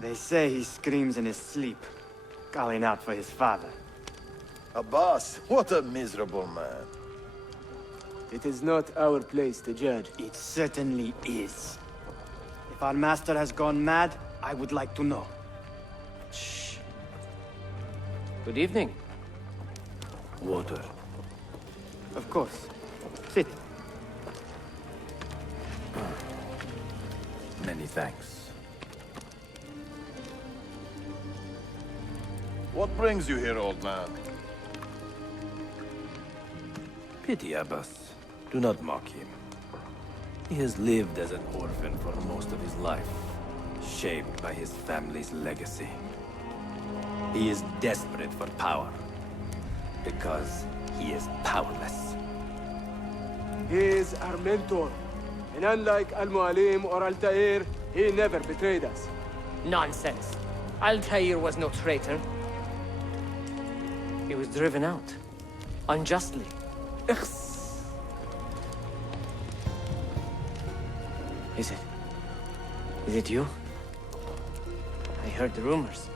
They say he screams in his sleep, calling out for his father. Abbas, what a miserable man. It is not our place to judge. It certainly is. If our master has gone mad, I would like to know. Shh. Good evening. Water. Of course. Sit. Many thanks. What brings you here, old man? Pity Abbas. Do not mock him. He has lived as an orphan for most of his life, shaped by his family's legacy. He is desperate for power, because he is powerless. He is our mentor. And unlike Al-Mualim or Altair, he never betrayed us. Nonsense. Altair was no traitor. He was driven out. Unjustly. Is it you? I heard the rumors,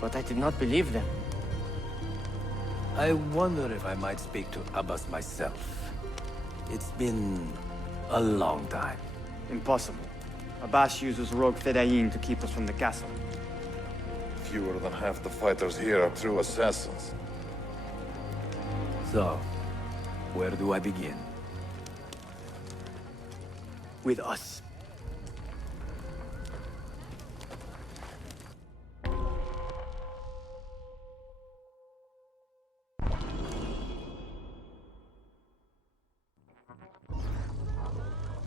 but I did not believe them. I wonder if I might speak to Abbas myself. It's been a long time. Impossible. Abbas uses rogue Fedayeen to keep us from the castle. Fewer than half the fighters here are true assassins. So, where do I begin? With us.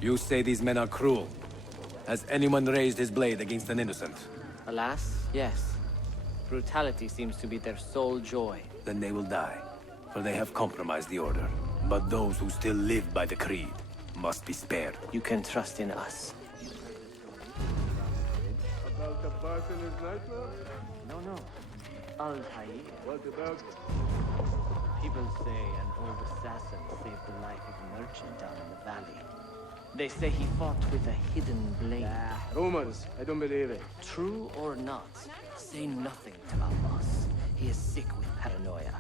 You say these men are cruel. Has anyone raised his blade against an innocent? Alas, yes. Brutality seems to be their sole joy. Then they will die, for they have compromised the Order. But those who still live by the Creed must be spared. You can trust in us. About Abbas and his nightmare? No. Altair. What about... People say an old assassin saved the life of a merchant down in the valley. They say he fought with a hidden blade. Rumors. I don't believe it. True or not, say nothing to Abbas. He is sick with paranoia.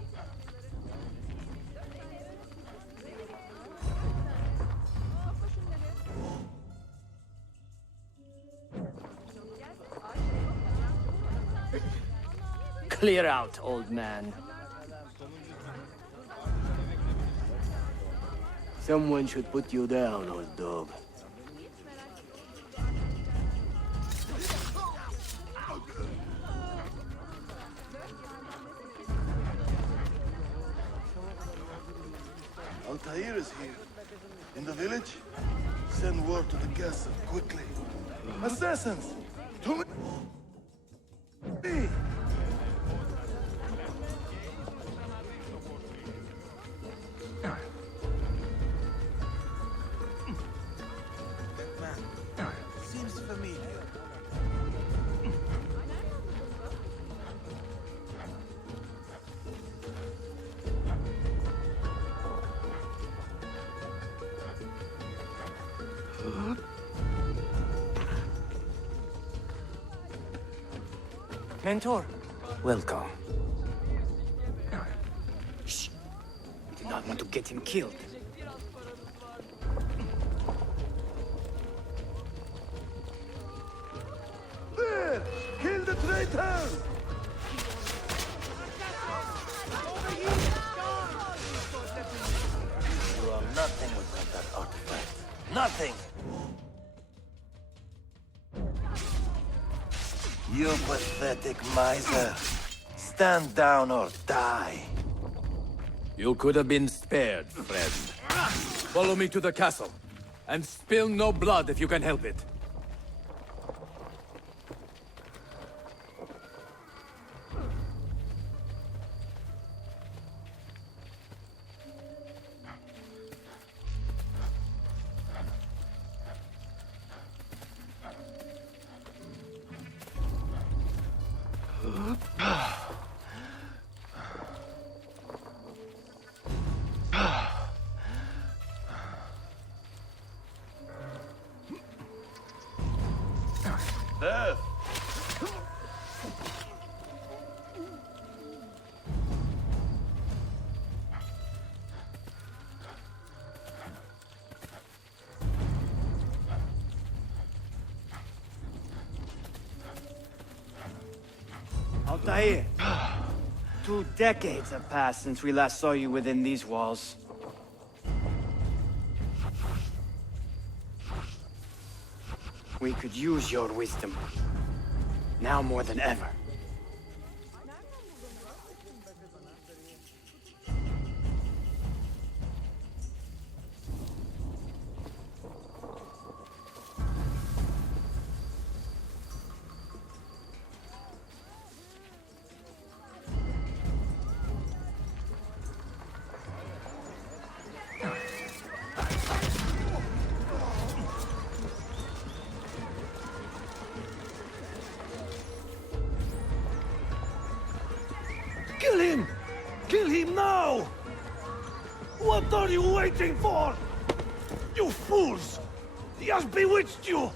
Clear out, old man. Someone should put you down, old dog. Altair is here. In the village? Send word to the castle, quickly. Assassins! To me! Seems familiar. Mentor. Welcome. Shh. We do not want to get him killed. There! Kill the traitor! You are nothing without that artifact. Nothing! You pathetic miser. Stand down or die. You could have been spared, friend. Follow me to the castle, and spill no blood if you can help it. Death! Altair. 2 decades have passed since we last saw you within these walls. We could use your wisdom. Now more than ever. Kill him! Kill him now! What are you waiting for? You fools! He has bewitched you!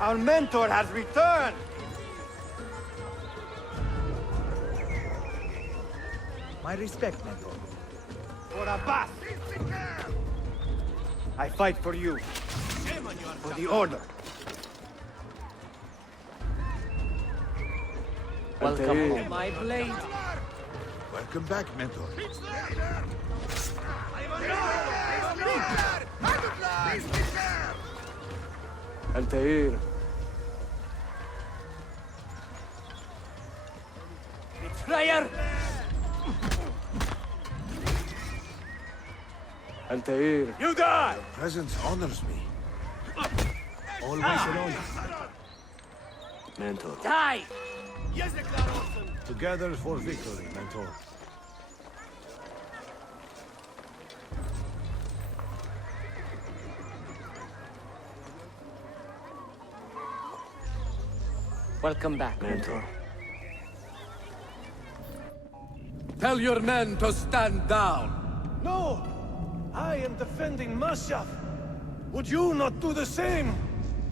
Our mentor has returned! My respect, Mentor. For Abbas! I fight for you. For the Order. Welcome Altair. home, my blade. Welcome back, Mentor. Altair. Betrayer! Altair. You die! Presence honors me. Always an honor. Mentor. Die! Together for victory, Mentor. Welcome back. Mentor. Tell your men to stand down! No! I am defending Mashaf! Would you not do the same?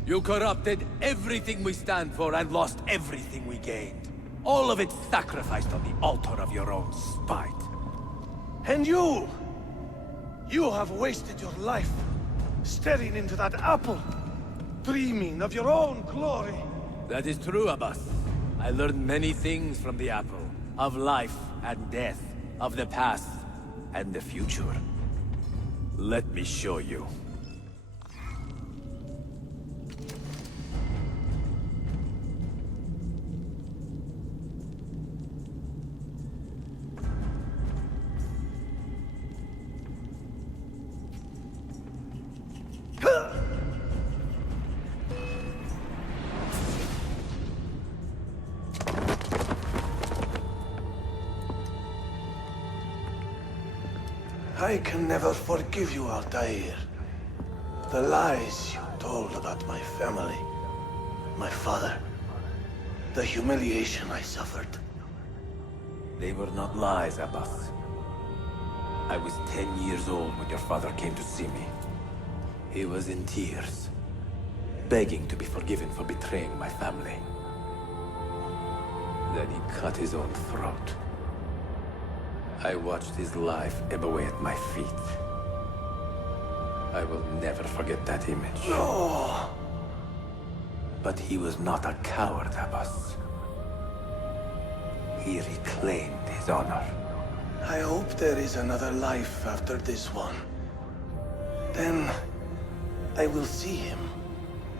You corrupted everything we stand for and lost everything we gained. All of it sacrificed on the altar of your own spite. And you! You have wasted your life, staring into that apple, dreaming of your own glory. That is true, Abbas. I learned many things from the apple. Of life and death, of the past and the future. Let me show you. I can never forgive you, Altair. The lies you told about my family, my father, the humiliation I suffered. They were not lies, Abbas. I was 10 years old when your father came to see me. He was in tears, begging to be forgiven for betraying my family. Then he cut his own throat. I watched his life ebb away at my feet. I will never forget that image. No! But he was not a coward, Abbas. He reclaimed his honor. I hope there is another life after this one. Then I will see him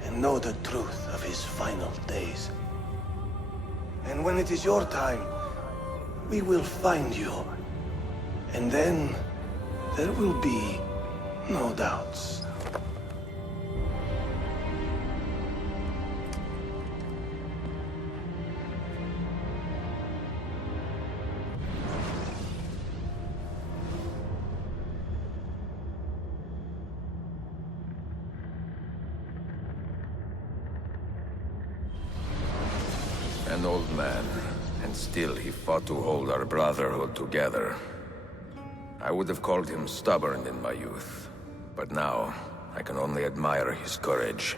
and know the truth of his final days. And when it is your time, we will find you. And then there will be no doubts. An old man, and still he fought to hold our brotherhood together. I would have called him stubborn in my youth, but now I can only admire his courage.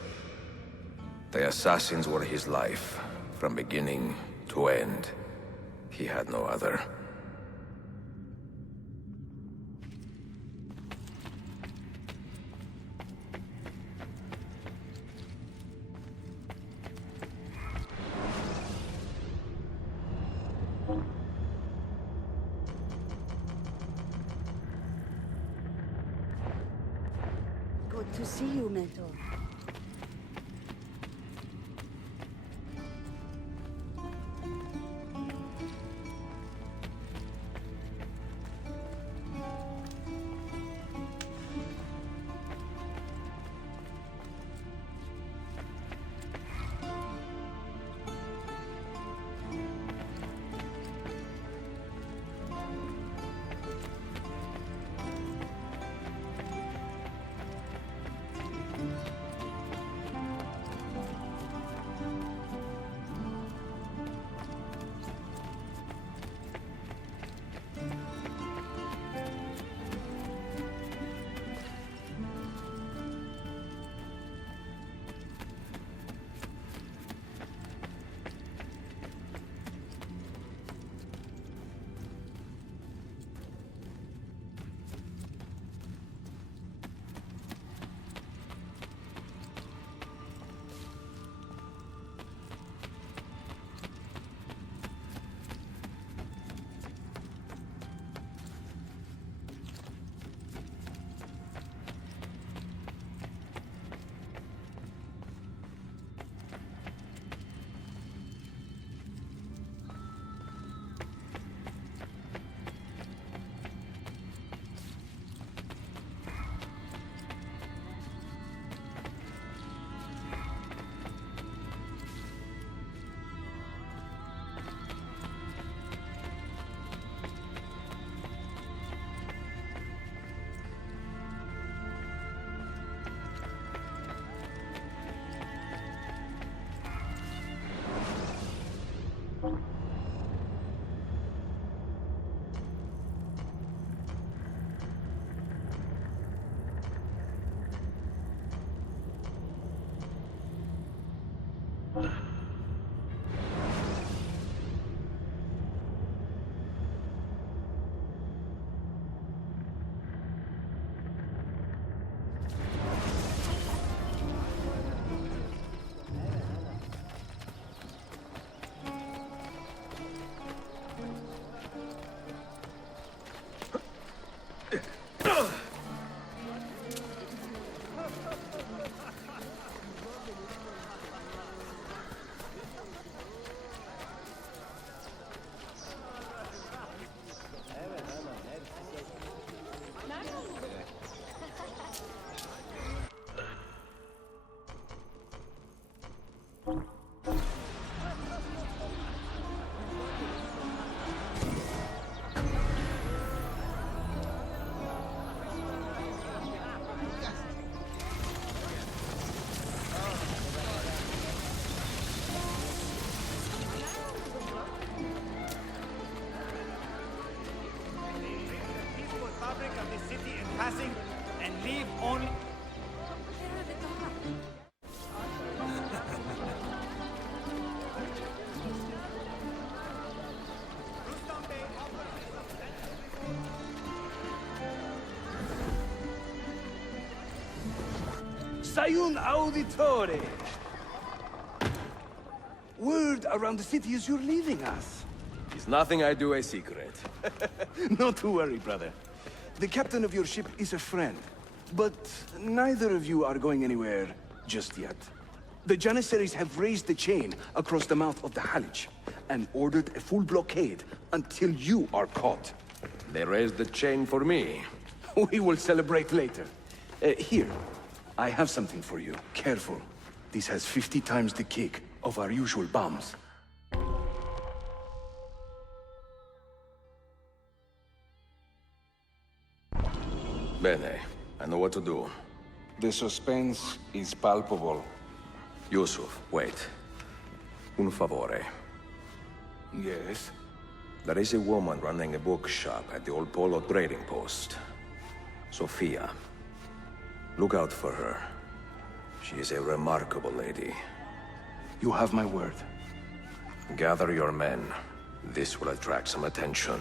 The assassins were his life, from beginning to end. He had no other. Good to see you, Mentor. Passing and leave only. Sayun Auditore! Word around the city is you're leaving us. Is nothing I do a secret. Not to worry, brother. The captain of your ship is a friend, but neither of you are going anywhere just yet. The Janissaries have raised the chain across the mouth of the Halij and ordered a full blockade until you are caught. They raised the chain for me. We will celebrate later. Here, I have something for you. Careful. This has 50 times the kick of our usual bombs. Bene, I know what to do. The suspense is palpable. Yusuf, wait. Un favore. Yes? There is a woman running a bookshop at the Old Polo trading post. Sophia. Look out for her. She is a remarkable lady. You have my word. Gather your men. This will attract some attention.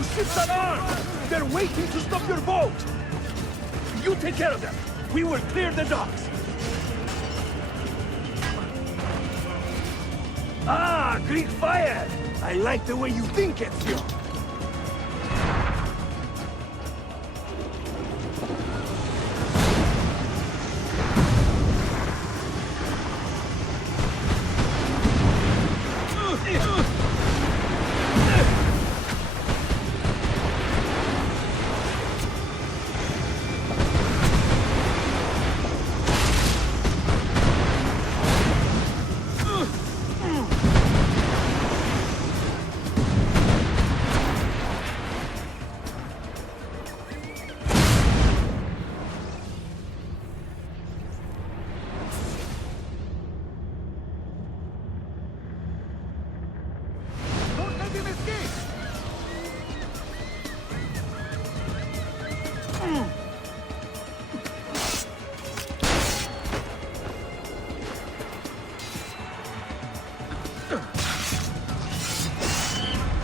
Those ships are armed! They're waiting to stop your boat! You take care of them! We will clear the docks! Ah, Greek fire! I like the way you think, Ezio!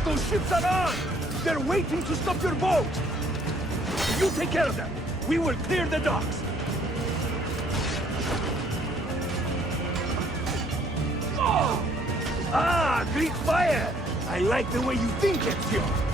Those ships are armed! They're waiting to stop your boat! You take care of them! We will clear the docks! Oh! Ah, Greek fire! I like the way you think, Ezio!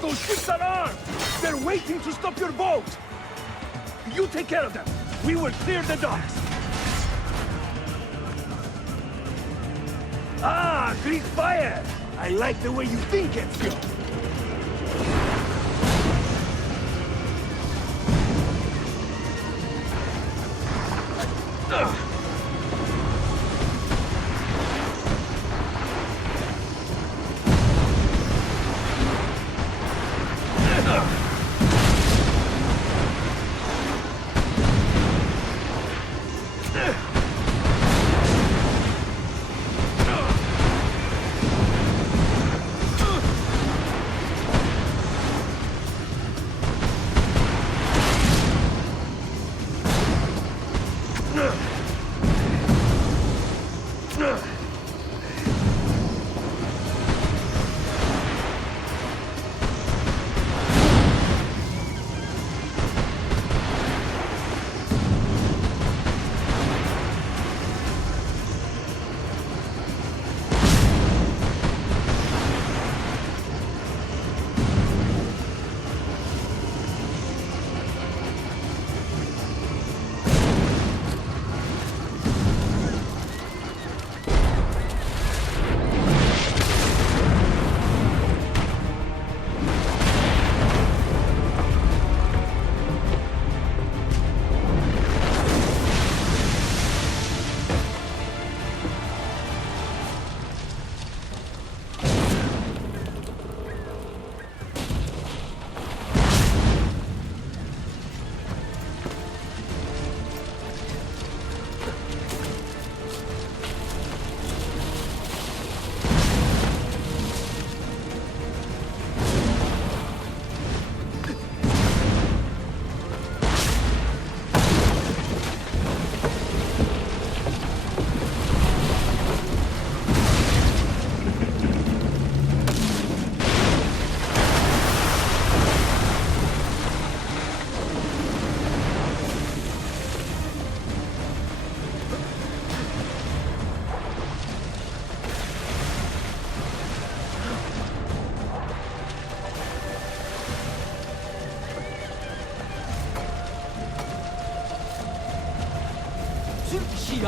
Those ships are armed! They're waiting to stop your boat! You take care of them! We will clear the docks! Ah, Greek fire! I like the way you think, Ezio!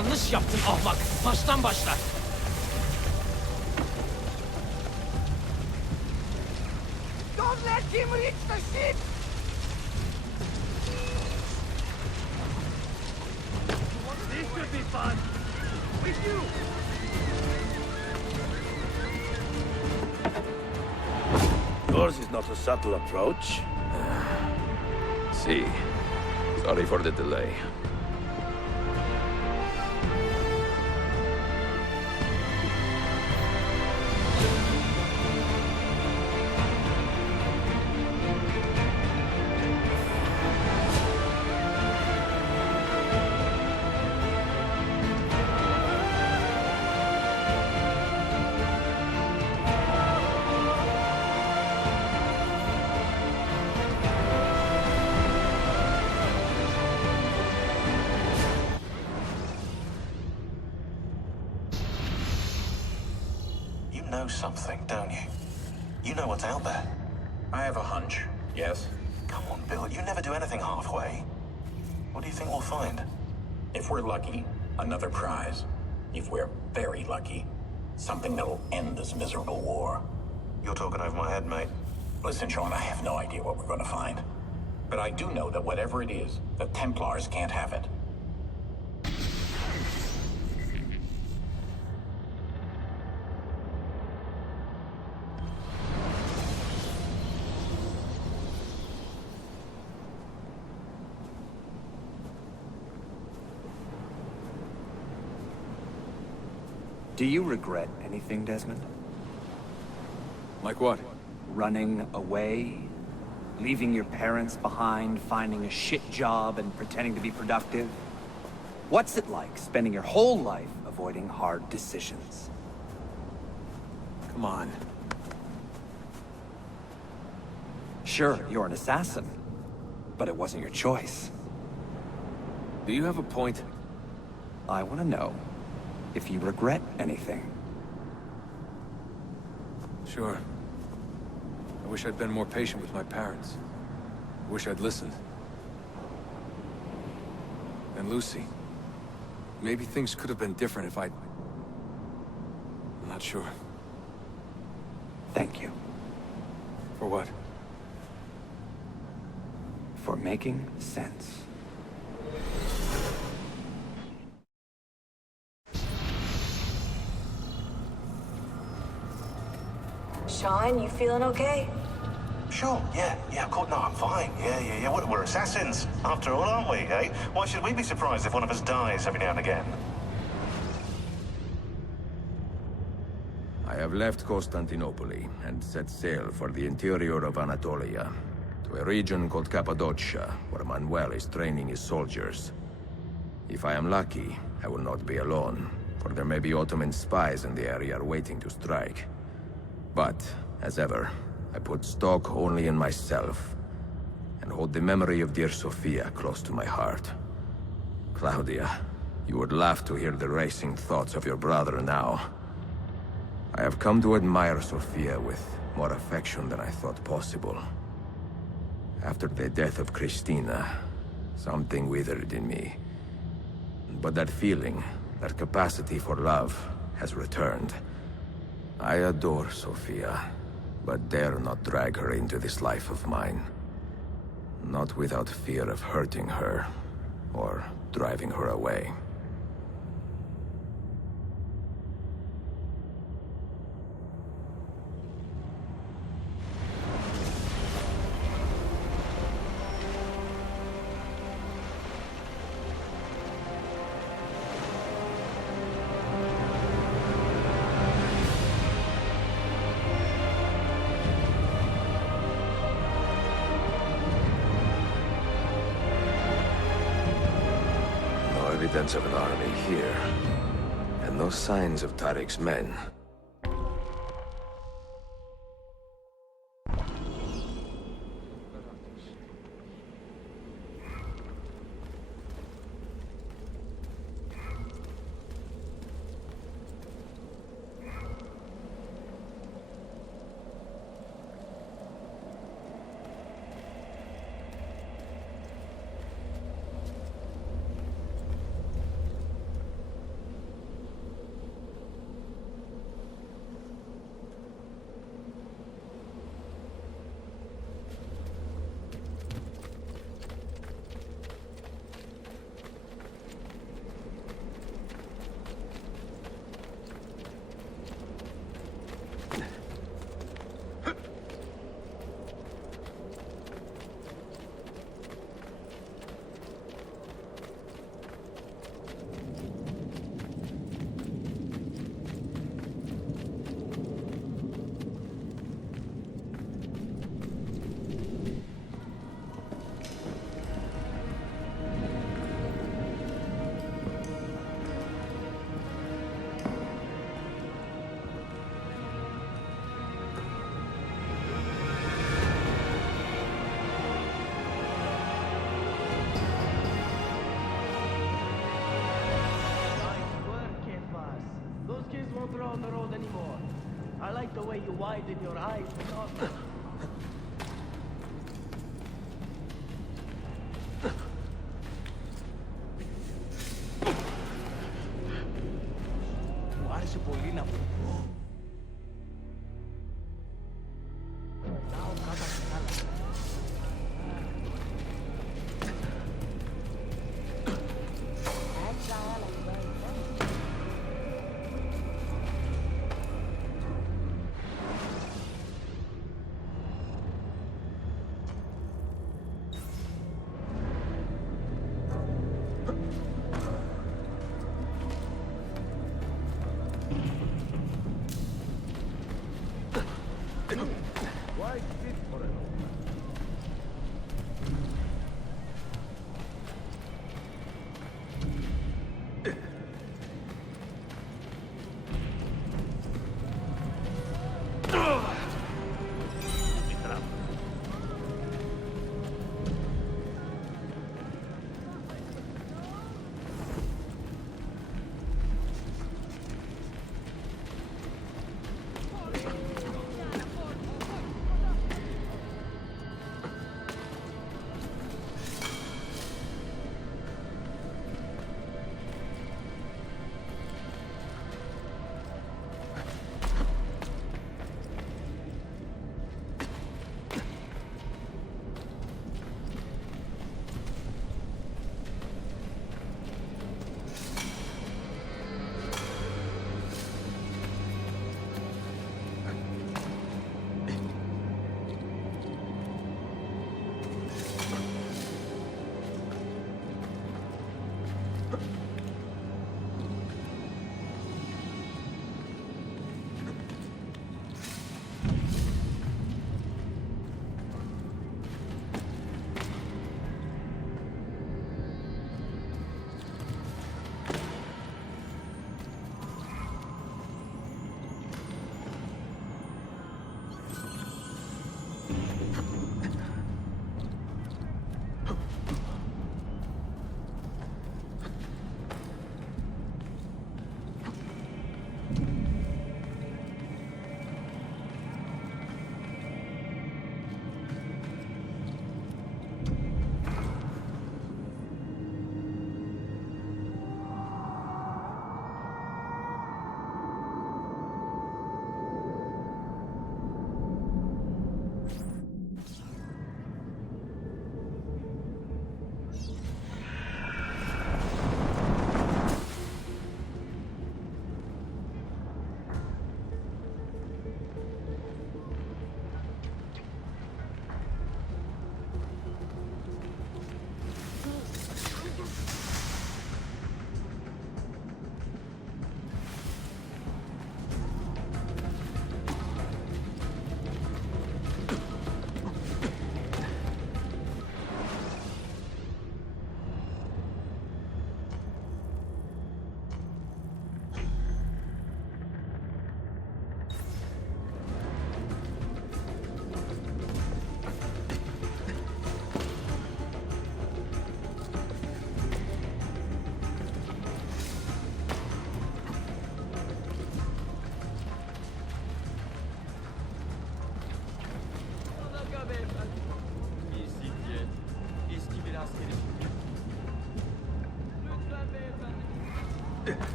Yanlış yaptın ahmak. Baştan başla. Don't let him reach the ship! This should be fun! With you! Yours is not a subtle approach. See. Sorry for the delay. You know something, don't you? You know what's out there. I have a hunch, yes? Come on, Bill, you never do anything halfway. What do you think we'll find? If we're lucky, another prize. If we're very lucky, something that'll end this miserable war. You're talking over my head, mate. Listen, Sean, I have no idea what we're going to find. But I do know that whatever it is, the Templars can't have it. Do you regret anything, Desmond? Like what? Running away? Leaving your parents behind, finding a shit job, and pretending to be productive? What's it like spending your whole life avoiding hard decisions? Come on. Sure, you're an assassin, but it wasn't your choice. Do you have a point? I want to know if you regret anything. Sure. I wish I'd been more patient with my parents. I wish I'd listened. And Lucy. Maybe things could have been different if I'd... I'm not sure. Thank you For what? for making sense. Sean, you feeling okay? Sure, yeah, of course. No, I'm fine. Yeah. We're assassins, after all, aren't we, eh? Why should we be surprised if one of us dies every now and again? I have left Constantinople and set sail for the interior of Anatolia, to a region called Cappadocia, where Manuel is training his soldiers. If I am lucky, I will not be alone, for there may be Ottoman spies in the area waiting to strike. But, as ever, I put stock only in myself, and hold the memory of dear Sophia close to my heart. Claudia, you would laugh to hear the racing thoughts of your brother now. I have come to admire Sophia with more affection than I thought possible. After the death of Christina, something withered in me. But that feeling, that capacity for love, has returned. I adore Sophia, but dare not drag her into this life of mine. Not without fear of hurting her, or driving her away. Evidence of an army here, and no signs of Tariq's men. throw on the road anymore. I like the way you widen your eyes. Μου άρεσε πολύ να πω. Now κάτω στη θάλασσα.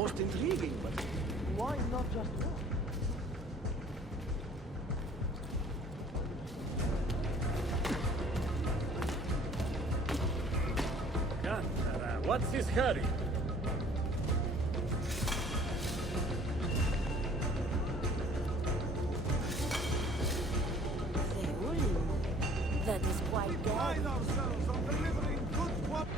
Most intriguing, but why not just one? What's his hurry? That is quite good. ourselves on delivering good quality.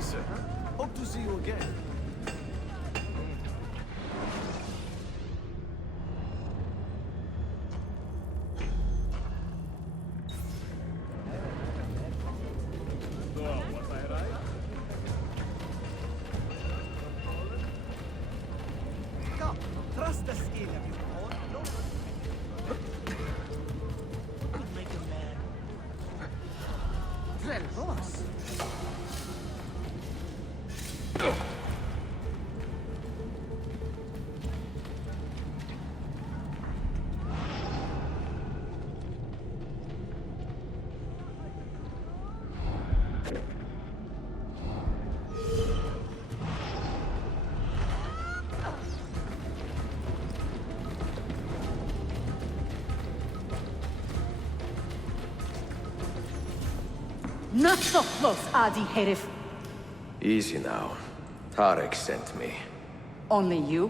Bye, sir. Hope to see you again. Come, trust the skill of your own. Make a man. Well, boss. Not so close, Adi Herif. Easy now. Tarek sent me. Only you?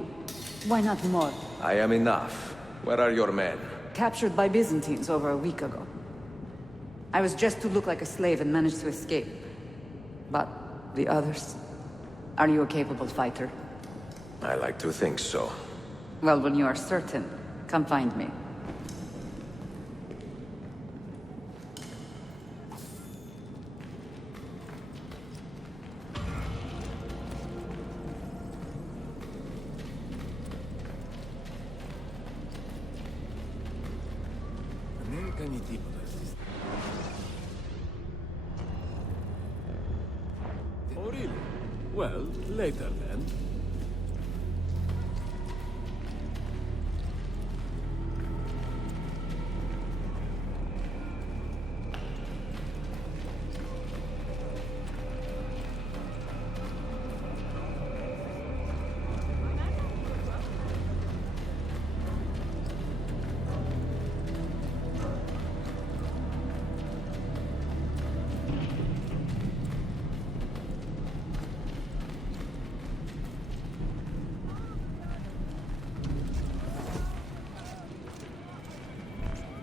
Why not more? I am enough. Where are your men? Captured by Byzantines over a week ago. I was just to look like a slave and managed to escape. But the others? Are you a capable fighter? I like to think so. Well, when you are certain, come find me. Oh, really? Well, later then.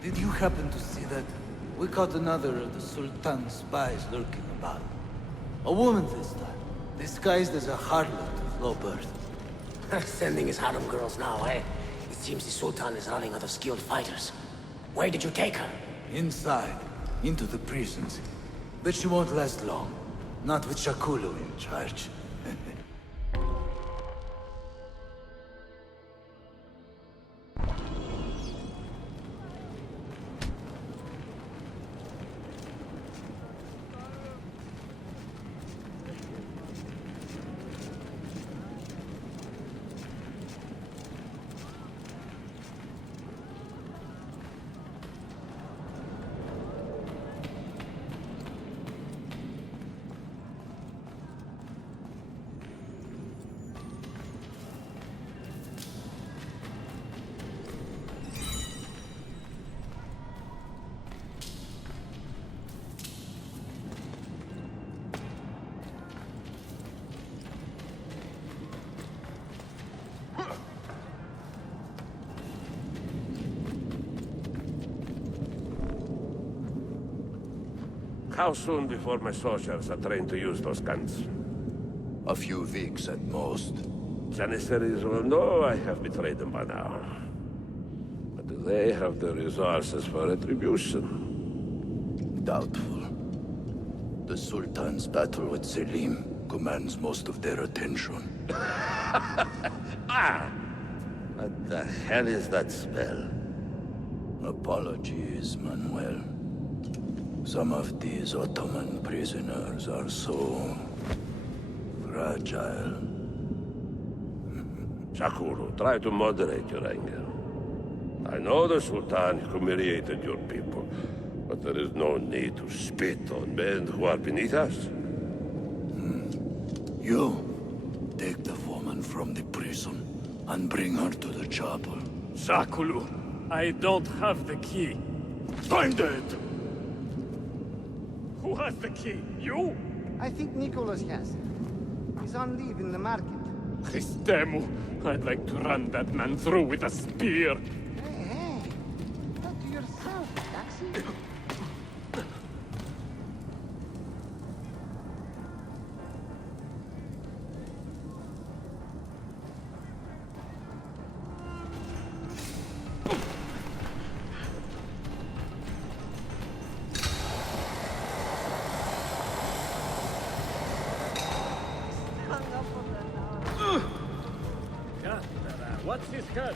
Did you happen to see that? We caught another of the Sultan's spies lurking about. A woman this time, disguised as a harlot of low birth. Sending his harem girls now, eh? It seems the Sultan is running out of skilled fighters. Where did you take her? Inside, into the prisons. But she won't last long. Not with Shakulu in charge. How soon before my soldiers are trained to use those guns? A few weeks at most. Janissaries will know I have betrayed them by now. But do they have the resources for retribution? Doubtful. The Sultan's battle with Selim commands most of their attention. What the hell is that spell? Apologies, Manuel. Some of these Ottoman prisoners are so fragile. Shakuru, try to moderate your anger. I know the Sultan humiliated your people, but there is no need to spit on men who are beneath us. You, take the woman from the prison and bring her to the chapel. Shakulu, I don't have the key. Find it! Who has the key? You? I think Nicholas has it. He's on leave in the market. Christemu, I'd like to run that man through with a spear. Hey, talk to yourself, Taxi. What's his hurry?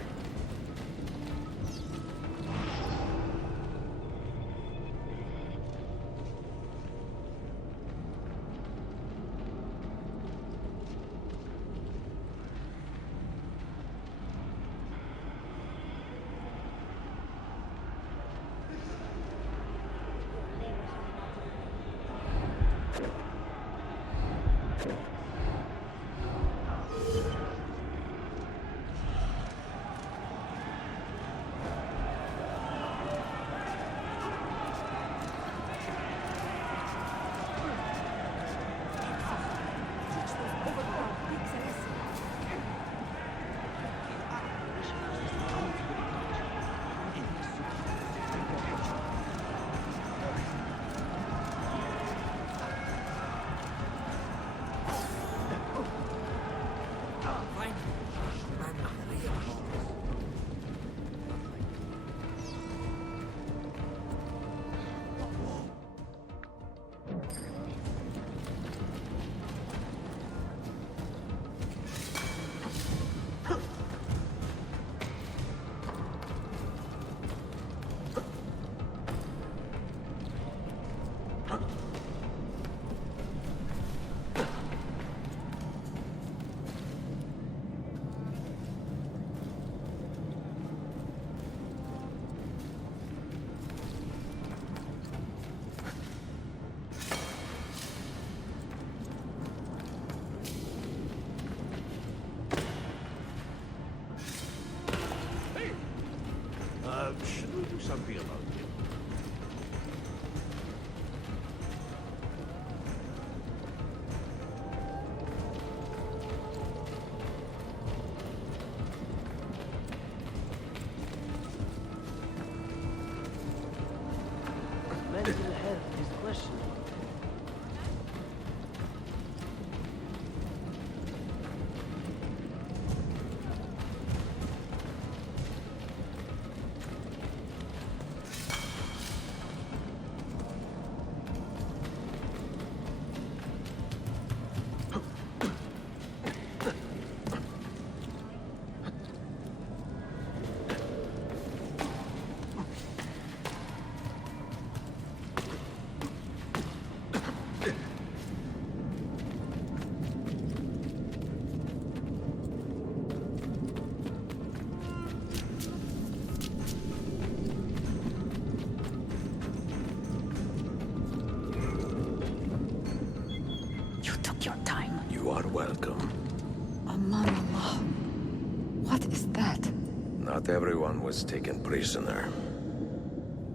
Should we do something about it? Mental health is questionable. Your time. You are welcome. Aman Allah. What is that? Not everyone was taken prisoner.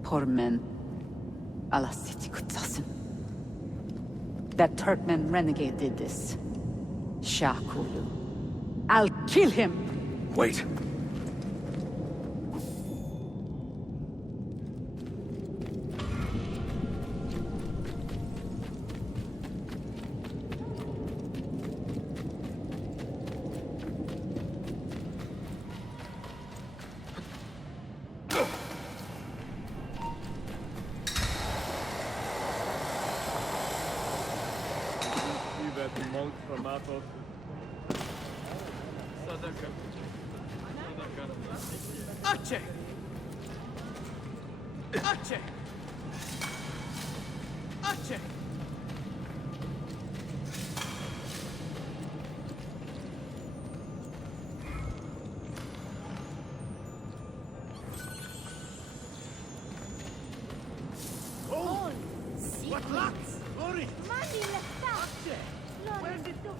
Poor men. Allah Siti Kutsasın. That Turkmen renegade did this. Shah Kulu. I'll kill him! Wait. That monk from Athos. Ache! Ache! Ache! Oh, What luck! Glory! Money left out. Where did you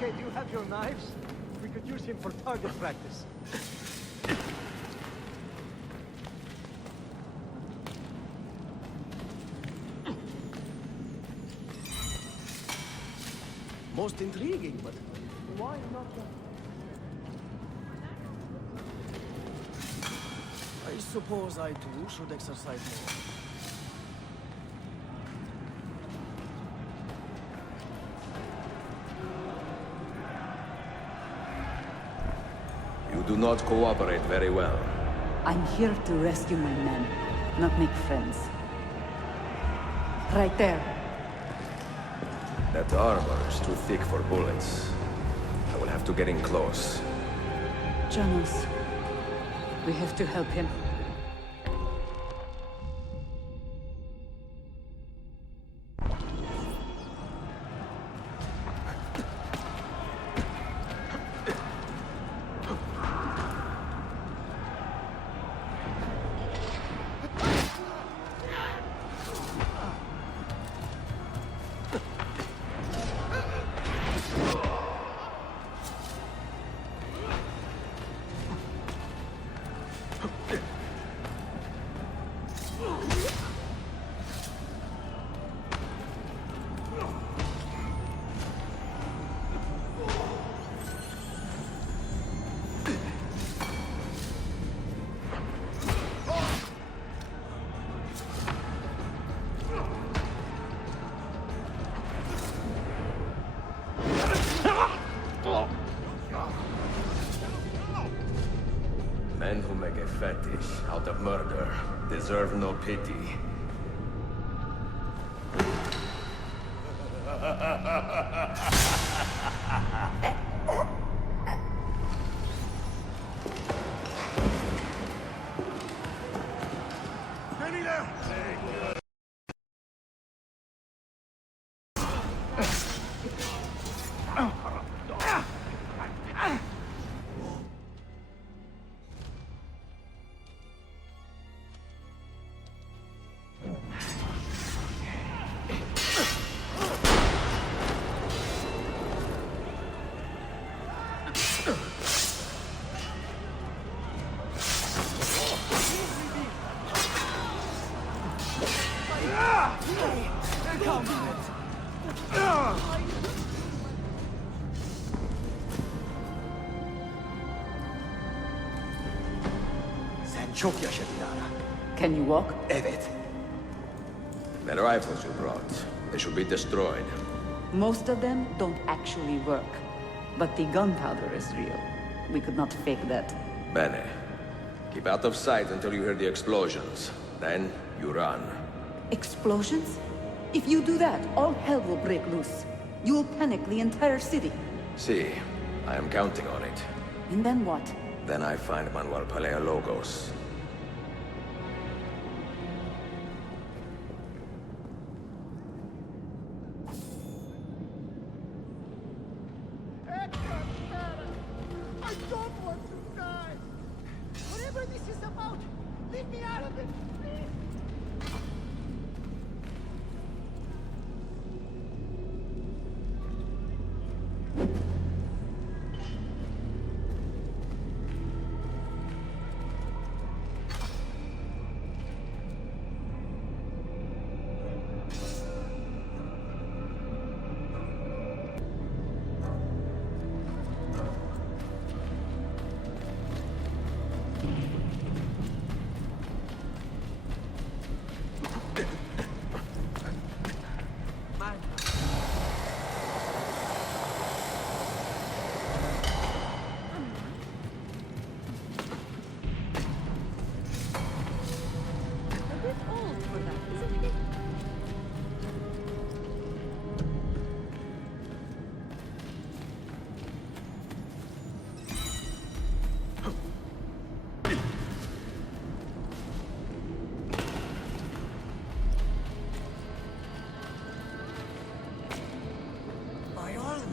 Okay, do you have your knives? We could use him for target practice. Most intriguing, but why not? I suppose I too should exercise more. You do not cooperate very well. I'm here to rescue my men, not make friends. Right there. That armor is too thick for bullets. I will have to get in close. Janos, we have to help him. Men who make a fetish out of murder deserve no pity. Sen çok yaşadın Lara. Can you walk? Evet. The rifles you brought, they should be destroyed. Most of them don't actually work. But the gunpowder is real. We could not fake that. Bene. Keep out of sight until you hear the explosions. Then, you run. Explosions? If you do that, all hell will break loose. You will panic the entire city. See, I am counting on it. And then what? Then I find Manuel Paleologos. I don't want to die! Whatever this is about, leave me out of it, please!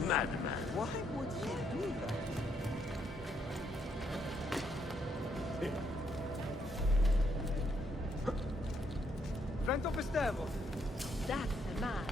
Madman. Why would he do that? Vento Festevo! That's a man.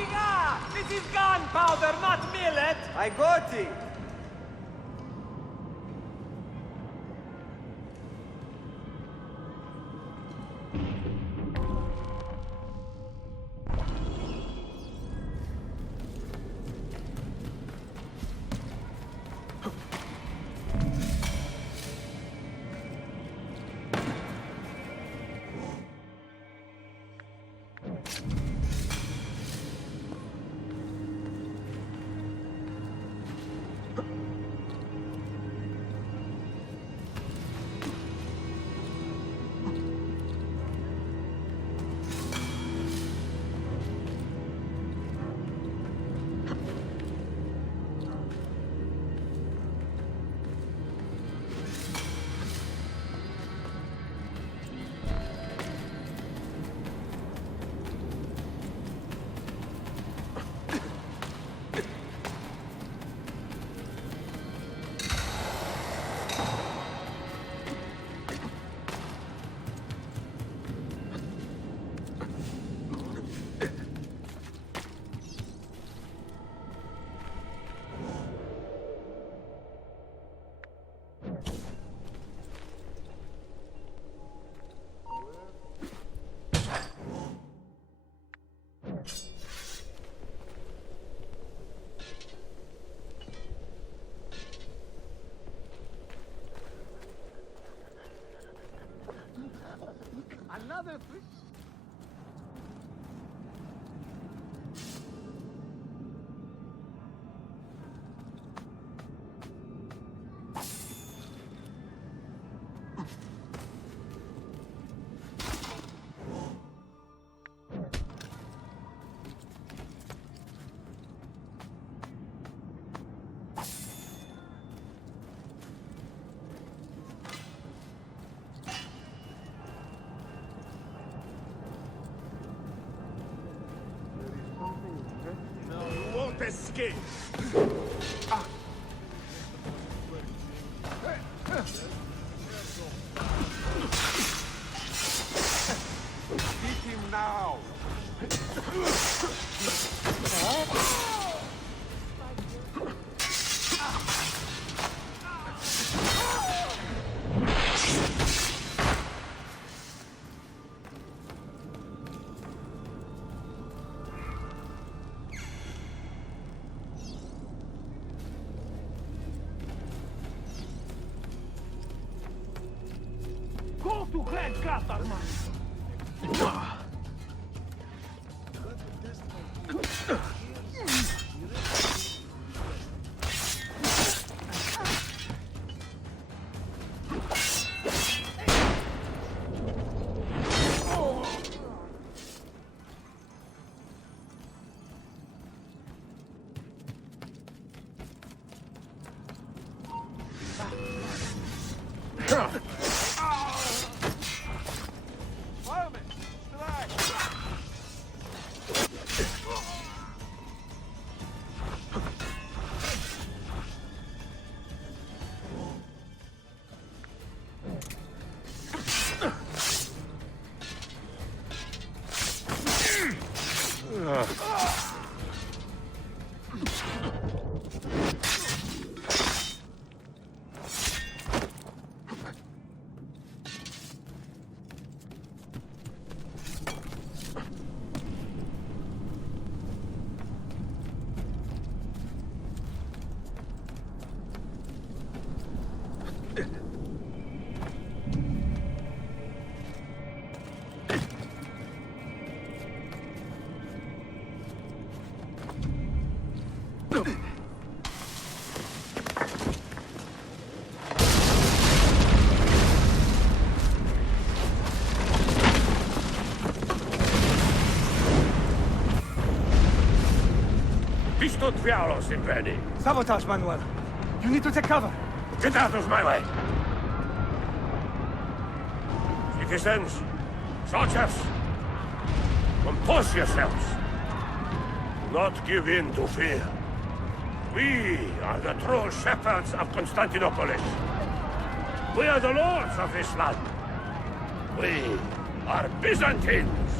cigar! This is gunpowder, not millet! I got it! Another three. Escape! Beat him now! Go to Red Catarman! Visto Dialos in ready. Sabotage, Manuel. You need to take cover. Get out of my way! Citizens, soldiers, compose yourselves. Do not give in to fear. We are the true shepherds of Constantinopolis. We are the lords of this land. We are Byzantines.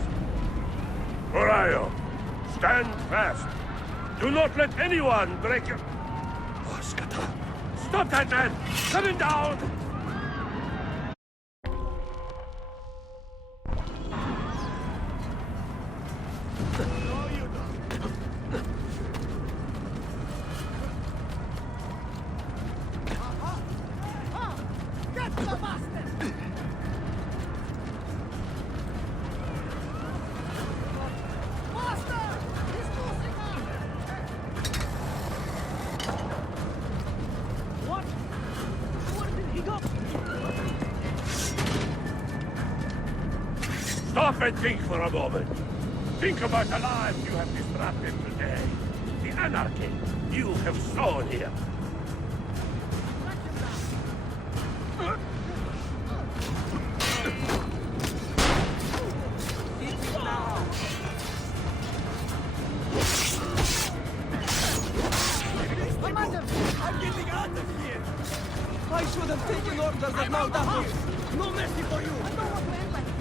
Morayo, Stand fast. Do not let anyone break your... Oh, Skata. Stop that man! Coming down! Get the bastard! Master! He's losing us! What? Where did he go? Stop and think for a moment. Think about the lives you have disrupted today. The anarchy you have sown here. Commander! I'm getting out of here! I should have taken orders at Mount Ahus! No mercy for you! I don't want to end like this!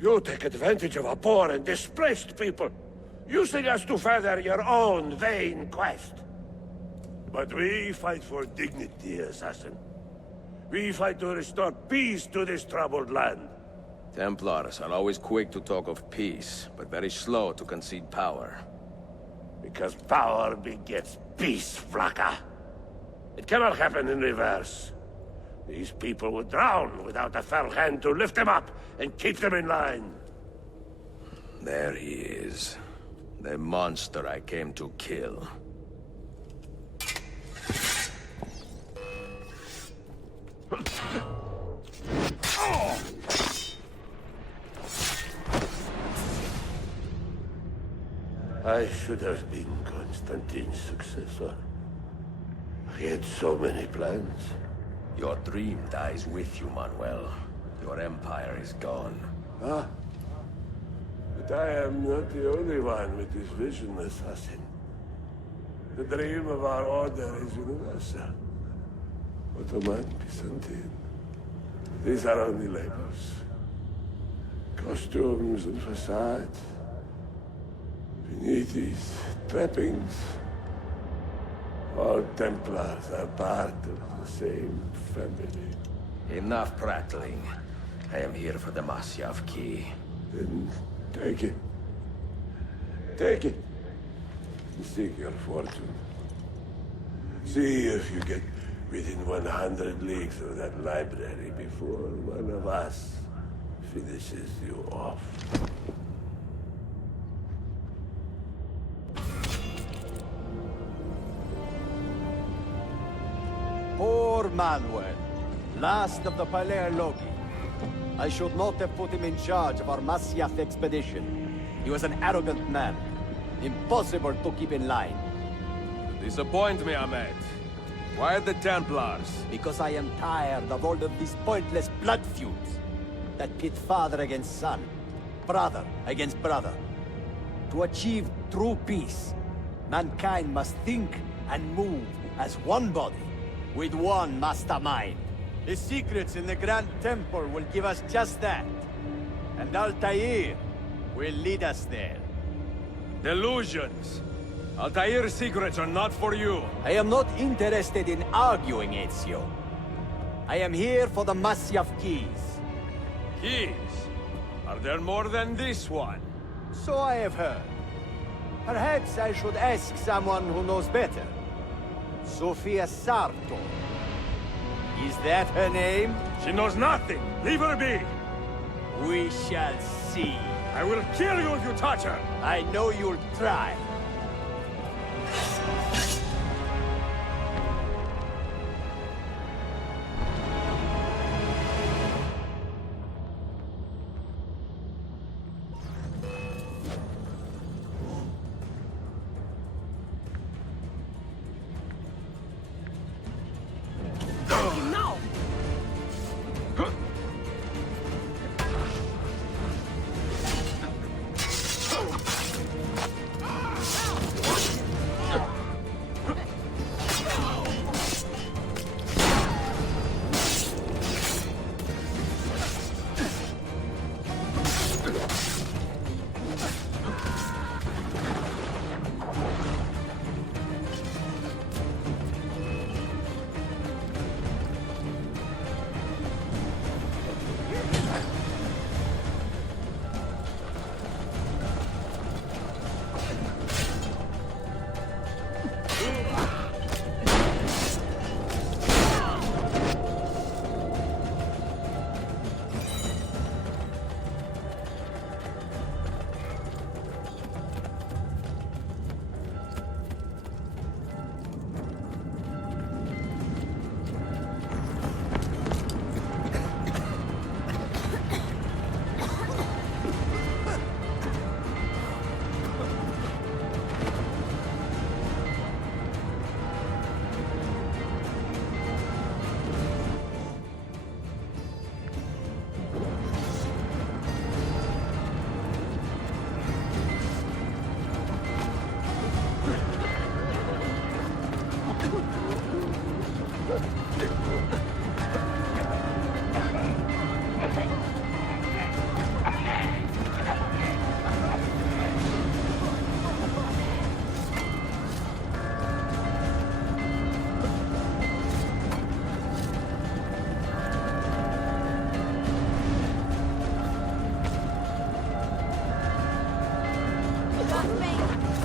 You take advantage of a poor and displaced people, using us to further your own vain quest. But we fight for dignity, assassin. We fight to restore peace to this troubled land. Templars are always quick to talk of peace, but very slow to concede power. Because power begets peace, Flaka. It cannot happen in reverse. These people would drown without a fair hand to lift them up and keep them in line. There he is. The monster I came to kill. I should have been Constantine's successor. He had so many plans. Your dream dies with you, Manuel. Your empire is gone. Ah. But I am not the only one with this vision, assassin. The dream of our order is universal. Ottoman, Byzantine. These are only labels. Costumes and facades. Beneath these trappings, all Templars are part of the same family. Enough prattling. I am here for the Masyaf key. Then take it. Take it. And seek your fortune. See if you get within 100 leagues of that library before one of us finishes you off. Poor Manuel, last of the Palerologi. I should not have put him in charge of our Masyaf expedition. He was an arrogant man. Impossible to keep in line. Disappoint me, Ahmed. Why the Templars? Because I am tired of all of these pointless blood feuds that pit father against son, brother against brother. To achieve true peace, mankind must think and move as one body, with one mastermind. The secrets in the Grand Temple will give us just that. And Altair will lead us there. Delusions. Altair's secrets are not for you. I am not interested in arguing, Ezio. I am here for the Masyaf keys. Keys? Are there more than this one? So I have heard. Perhaps I should ask someone who knows better. Sofia Sarto. Is that her name? She knows nothing. Leave her be. We shall see. I will kill you if you touch her. I know you'll try.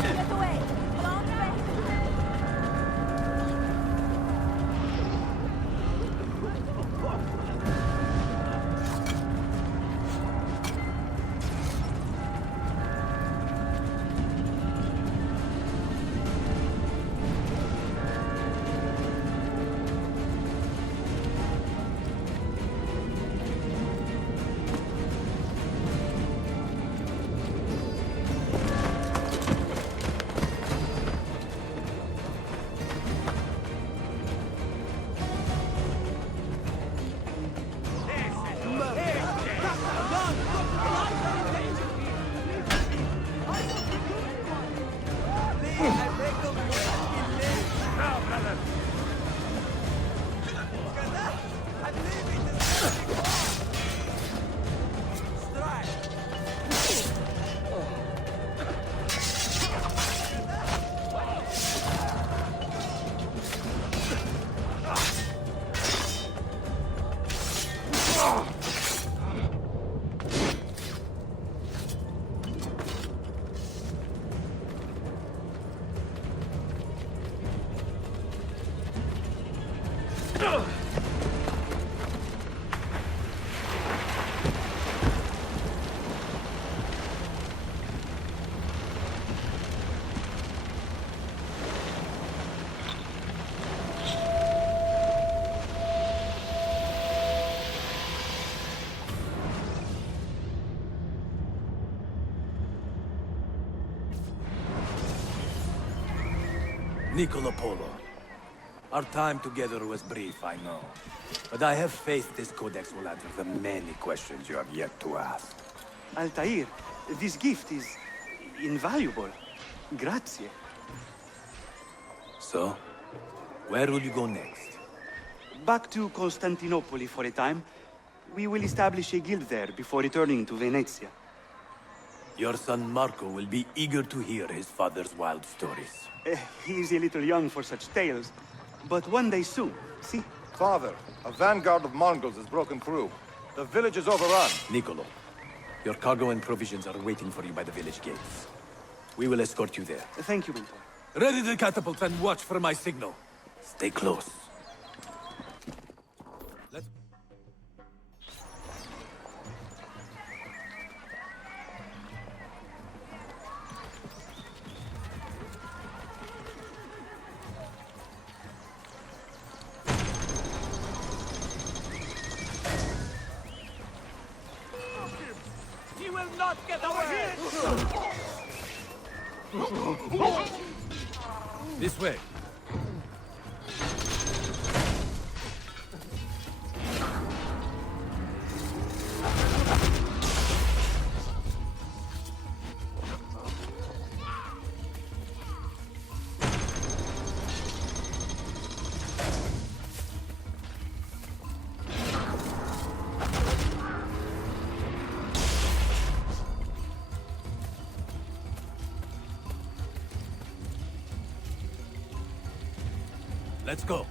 Get away! Long range! Niccolo Polo. Our time together was brief, I know. But I have faith this codex will answer the many questions you have yet to ask. Altair, this gift is invaluable. Grazie. So, where will you go next? Back to Constantinople for a time. We will establish a guild there before returning to Venezia. Your son Marco will be eager to hear his father's wild stories. He is a little young for such tales, but one day soon, see? Father, a vanguard of Mongols has broken through. The village is overrun. Niccolo, your cargo and provisions are waiting for you by the village gates. We will escort you there. Thank you, Mentor. Ready the catapult and watch for my signal. Stay close. He will not get away! This way. Let's go.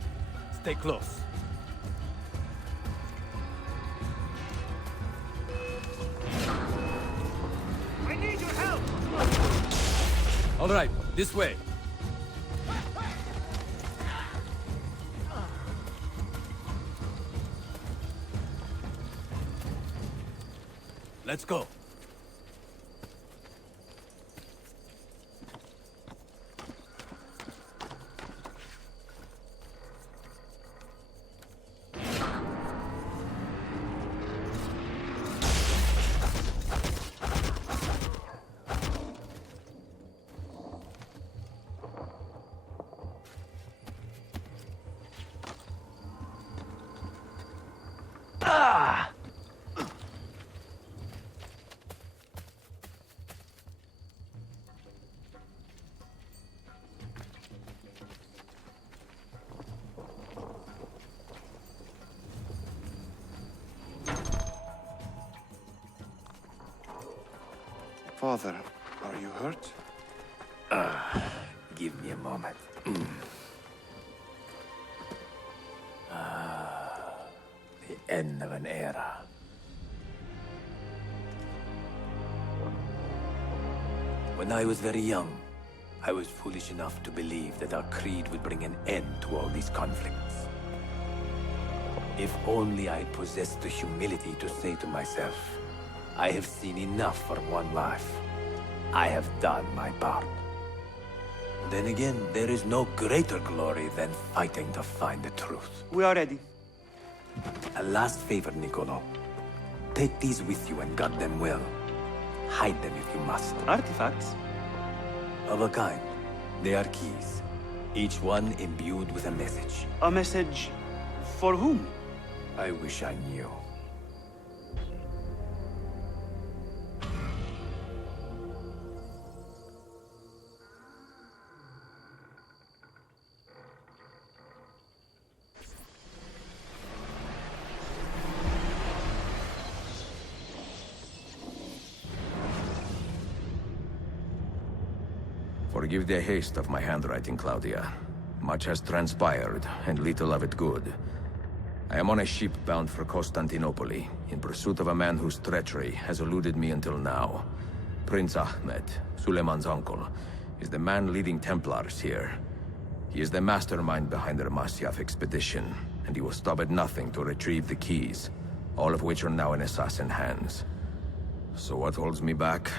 Stay close. I need your help! All right, this way. Let's go. father. Are you hurt? Give me a moment. The end of an era. When I was very young, I was foolish enough to believe that our creed would bring an end to all these conflicts. If only I possessed the humility to say to myself, I have seen enough for one life. I have done my part. Then again, there is no greater glory than fighting to find the truth. We are ready. A last favor, Nicolo. Take these with you and guard them well. Hide them if you must. Artifacts? Of a kind. They are keys. Each one imbued with a message. A message for whom? I wish I knew. Forgive the haste of my handwriting, Claudia. Much has transpired, and little of it good. I am on a ship bound for Constantinople, in pursuit of a man whose treachery has eluded me until now. Prince Ahmed, Suleiman's uncle, is the man leading Templars here. He is the mastermind behind their Masyaf expedition, and he will stop at nothing to retrieve the keys, all of which are now in assassin hands. So what holds me back?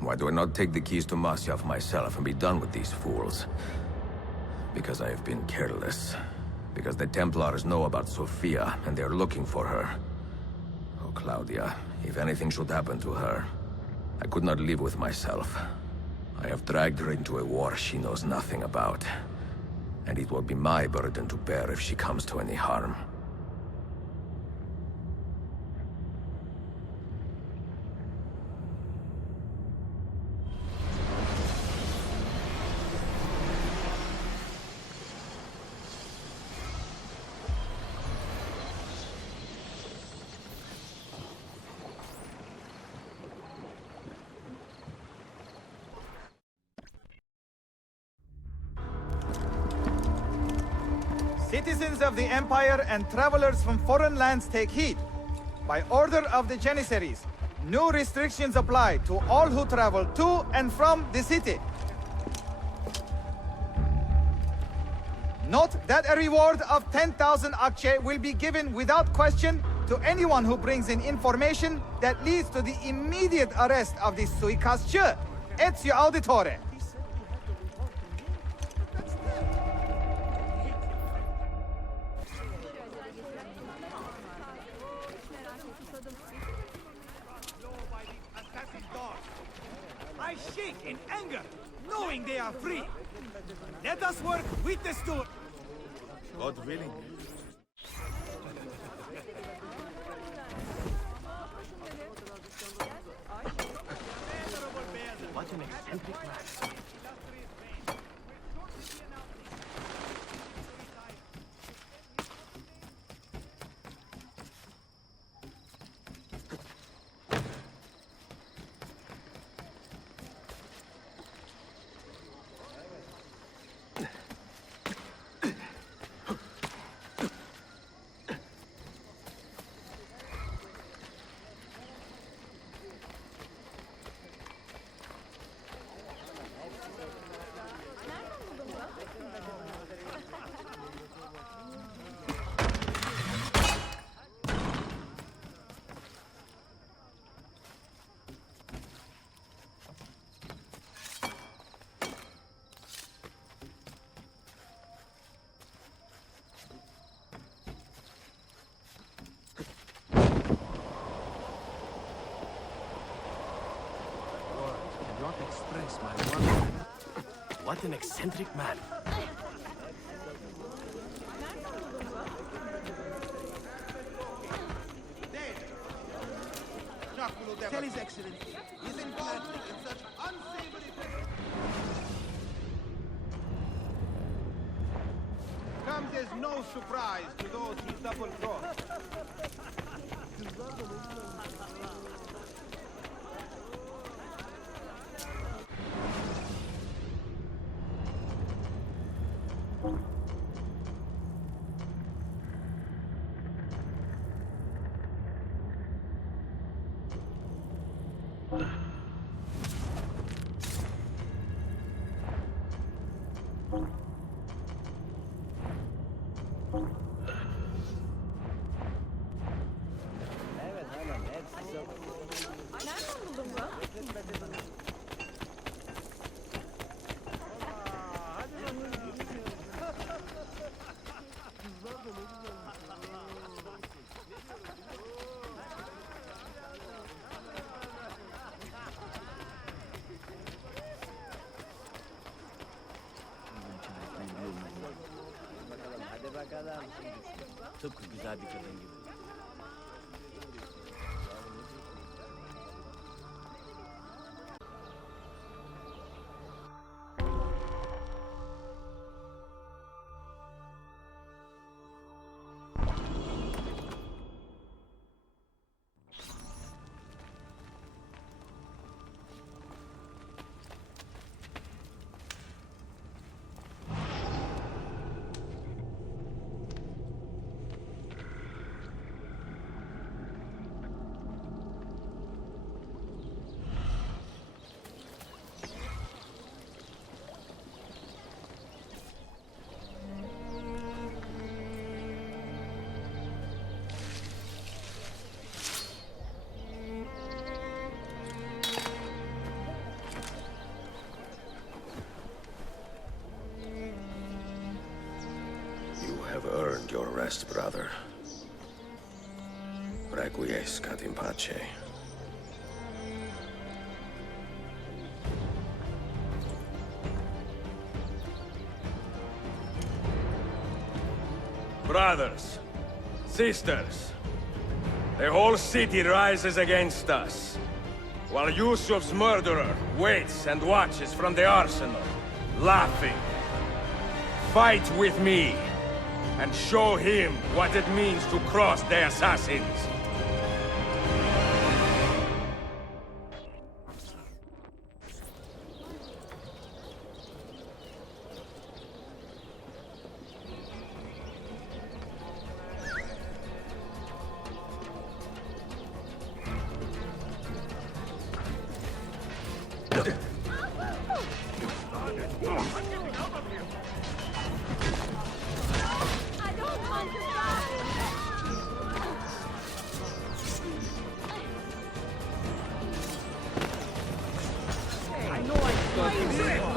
Why do I not take the keys to Masyaf myself and be done with these fools? Because I have been careless. Because the Templars know about Sophia, and they are looking for her. Oh, Claudia, if anything should happen to her, I could not live with myself. I have dragged her into a war she knows nothing about. And it will be my burden to bear if she comes to any harm. Citizens of the Empire and travelers from foreign lands take heed. By order of the Janissaries, new restrictions apply to all who travel to and from the city. Note that a reward of 10,000 akçe will be given without question to anyone who brings in information that leads to the immediate arrest of the suikastçı. Ezio Auditore. I shake in anger, knowing they are free. Let us work with the Steward. God willing. What an eccentric man. Express my wonder. What an eccentric man. Tell His Excellency, he's in public in such unsavory... Comes as no surprise to those he double-crossed. Tıpkı güzel bir kadın gibi. Earned your rest, brother. Requiescat in pace. Brothers, sisters, the whole city rises against us, while Yusuf's murderer waits and watches from the arsenal, laughing. Fight with me, and show him what it means to cross the assassins.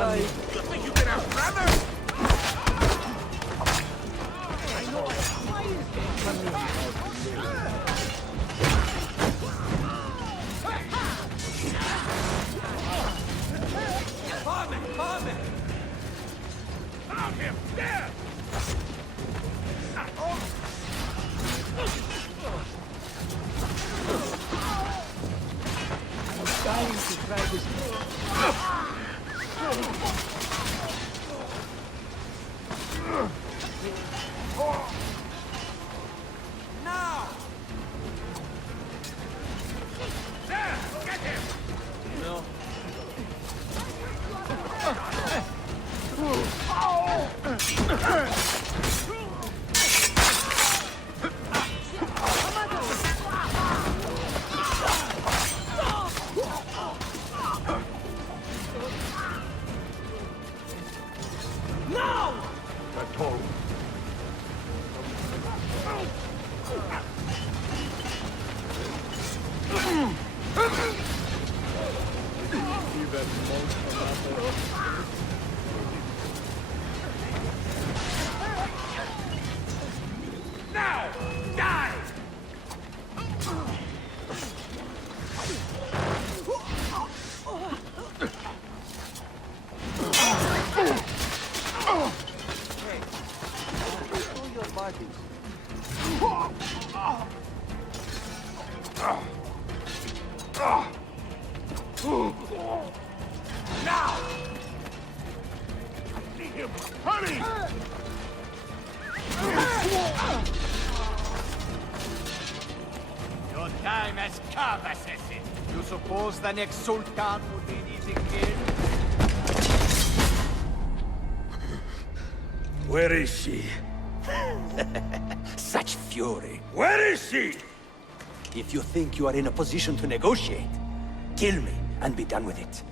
You think you can outrun us? Found him! There! I'm dying to try this. Now! There! Get him! No. Now! That's all. Now! Die! Now! See him! Hurry! Your time has come, assassin. You suppose the next Sultan will be an easy kid? Where is she? Such fury. Where is she? If you think you are in a position to negotiate, kill me and be done with it.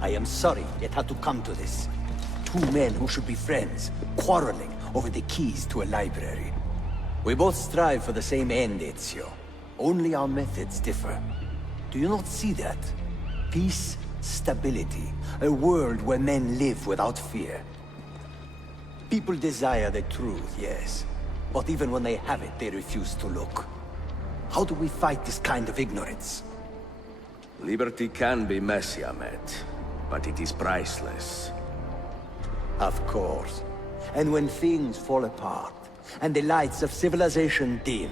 I am sorry it had to come to this. Two men who should be friends, quarreling over the keys to a library. We both strive for the same end, Ezio. Only our methods differ. Do you not see that? Peace, stability, a world where men live without fear. People desire the truth, yes. But even when they have it, they refuse to look. How do we fight this kind of ignorance? Liberty can be messy, Ahmed, but it is priceless. Of course. And when things fall apart, and the lights of civilization dim,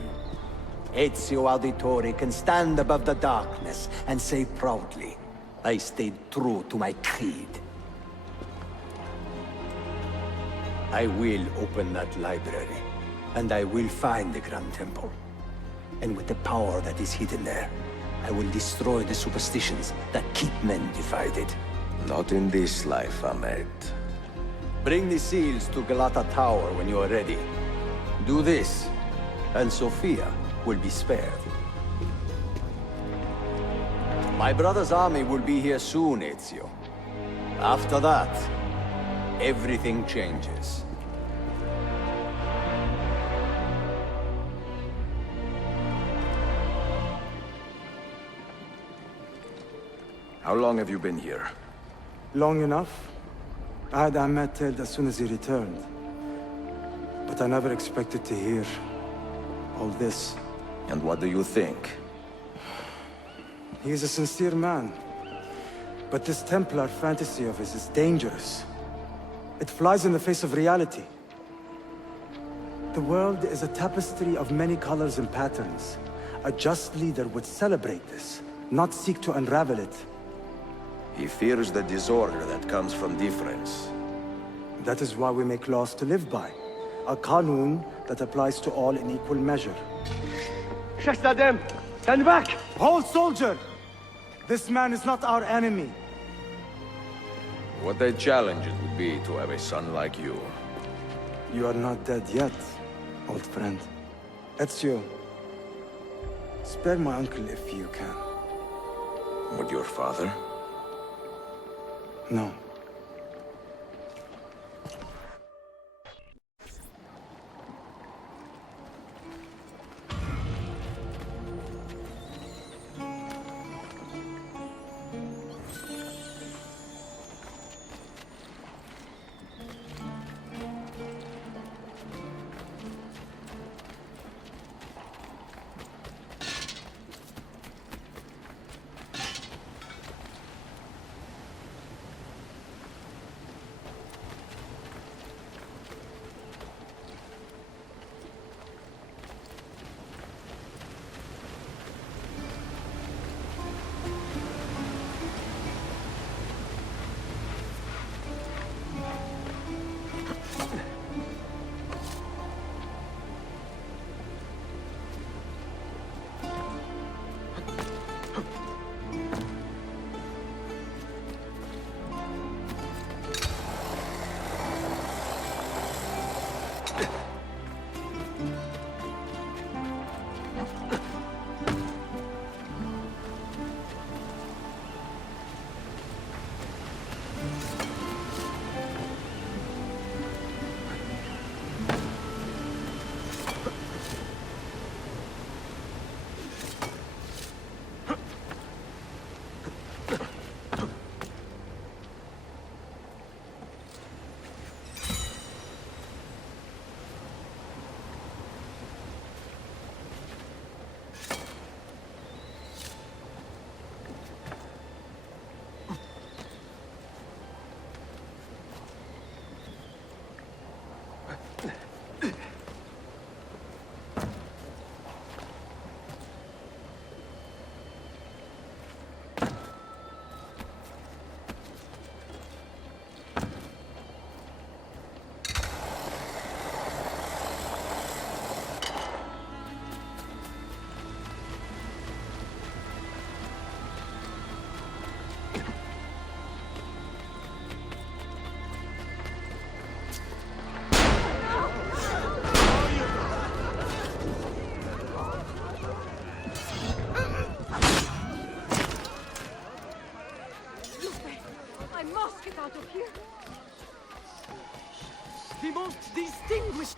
Ezio Auditore can stand above the darkness and say proudly, I stayed true to my creed. I will open that library, and I will find the Grand Temple. And with the power that is hidden there, I will destroy the superstitions that keep men divided. Not in this life, Ahmed. Bring the seals to Galata Tower when you are ready. Do this, and Sophia will be spared. My brother's army will be here soon, Ezio. After that, everything changes. How long have you been here? Long enough. I had Ahmed dead as soon as he returned. But I never expected to hear all this. And what do you think? He is a sincere man. But this Templar fantasy of his is dangerous. It flies in the face of reality. The world is a tapestry of many colors and patterns. A just leader would celebrate this, not seek to unravel it. He fears the disorder that comes from difference. That is why we make laws to live by. A Qanun that applies to all in equal measure. Shahzadem, stand back! Hold, soldier! This man is not our enemy. What a challenge it would be to have a son like you. You are not dead yet, old friend. Ezio, spare my uncle if you can. Would your father? No. Out of here. The most distinguished.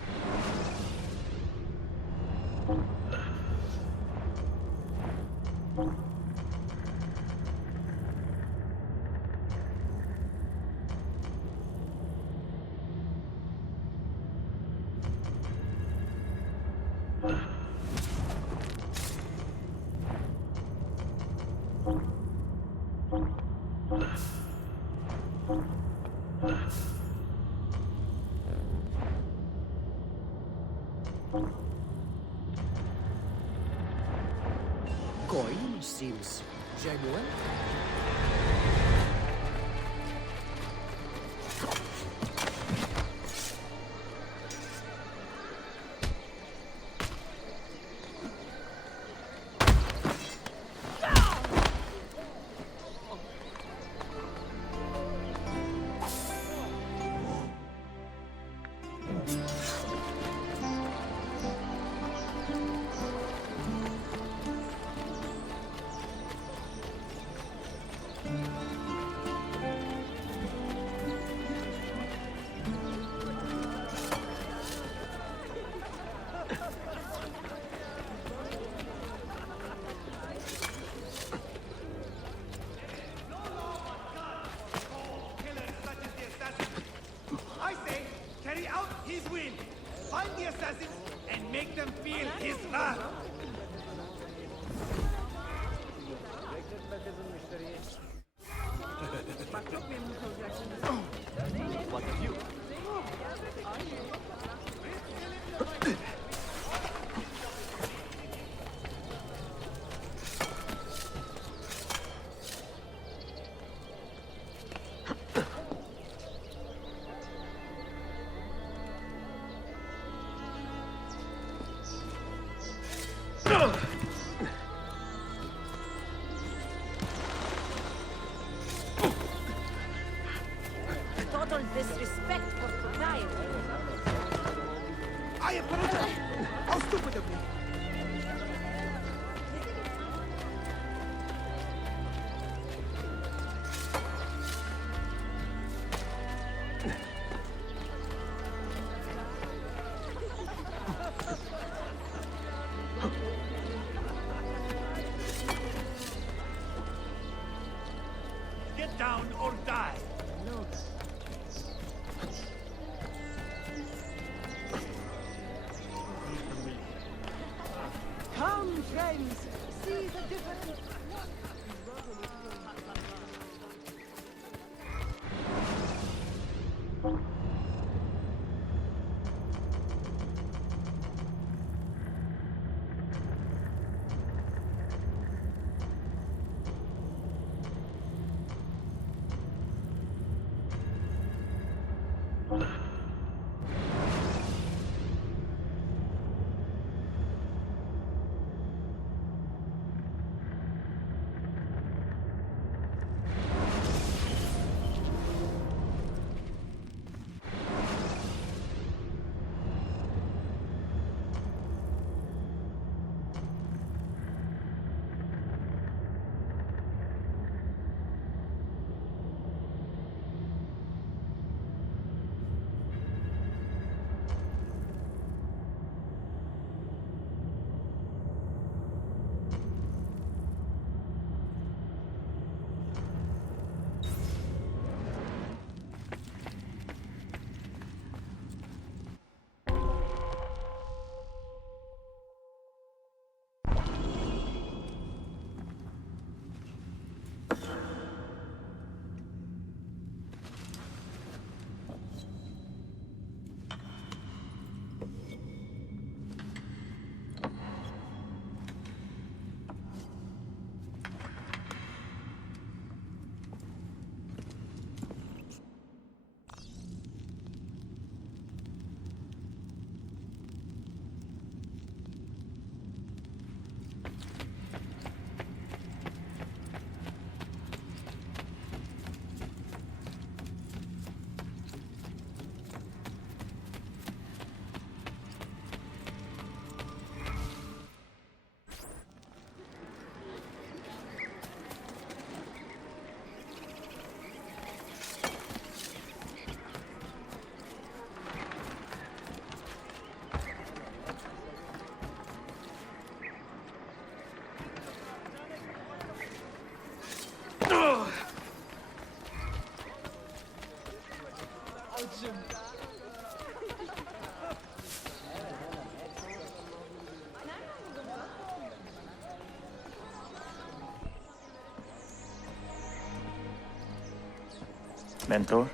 Coin seems genuine. I say, carry out his will. Find the assassins and make them feel his wrath. What of you? Total disrespect for propriety. I apologize. How stupid of me. Get down or die. No. Come, friends, see the difference. Mentor?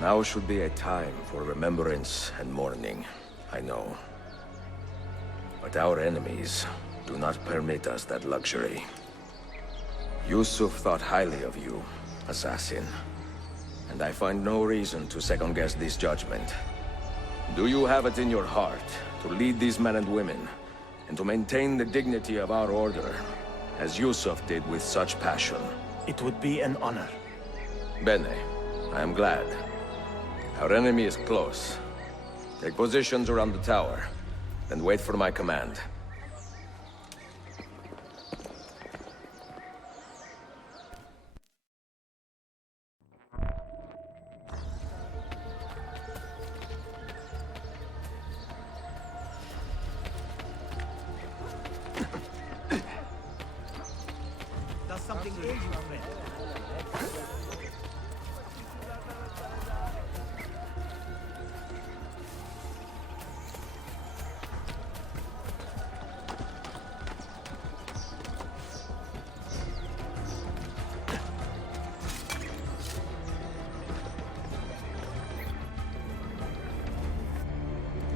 Now should be a time for remembrance and mourning. I know. But our enemies do not permit us that luxury. Yusuf thought highly of you, assassin. And I find no reason to second-guess this judgment. Do you have it in your heart to lead these men and women, and to maintain the dignity of our order, as Yusuf did with such passion? It would be an honor. Bene, I am glad. Our enemy is close. Take positions around the tower, and wait for my command. Does something ail you, friend?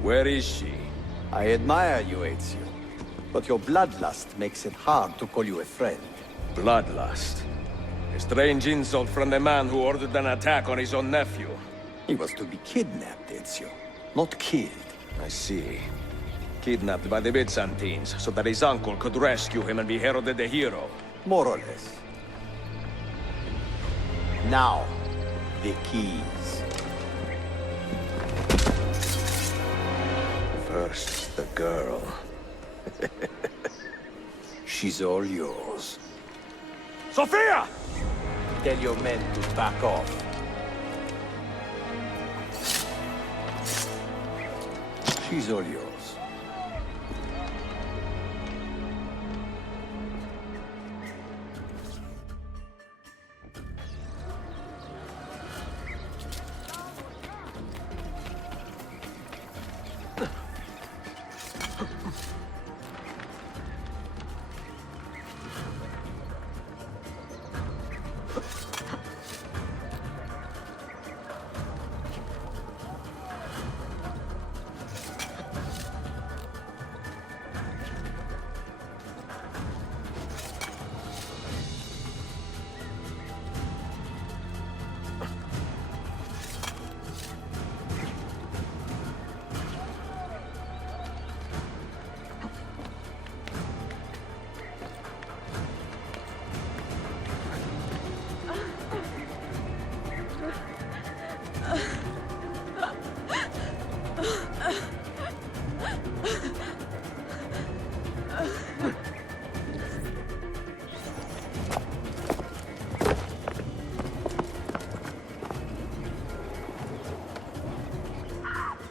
Where is she? I admire you, Ezio. But your bloodlust makes it hard to call you a friend. Bloodlust. A strange insult from the man who ordered an attack on his own nephew. He was to be kidnapped, Ezio, not killed. I see. Kidnapped by the Byzantines, so that his uncle could rescue him and be heralded a hero. More or less. Now, the keys. First, the girl. She's all yours. Sophia! Tell your men to back off. She's all yours.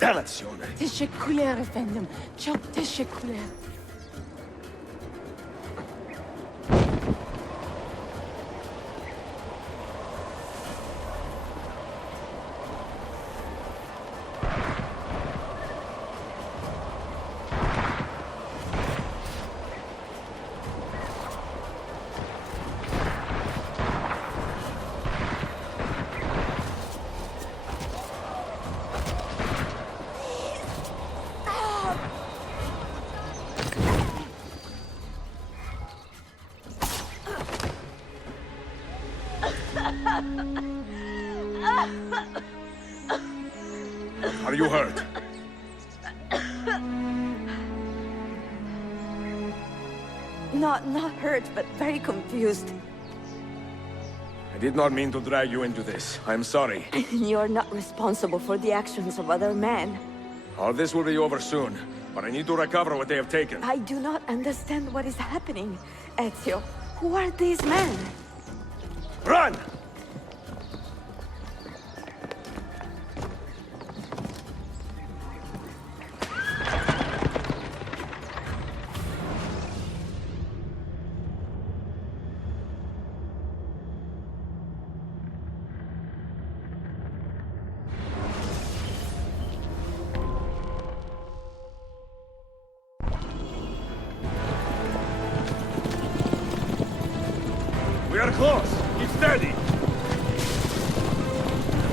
Danazione! Teşekkürler efendim. Çok teşekkürler. Are you hurt? Not hurt, but very confused. I did not mean to drag you into this. I am sorry. You're not responsible for the actions of other men. All this will be over soon, but I need to recover what they have taken. I do not understand what is happening. Ezio, who are these men? Run! We are close. Keep steady.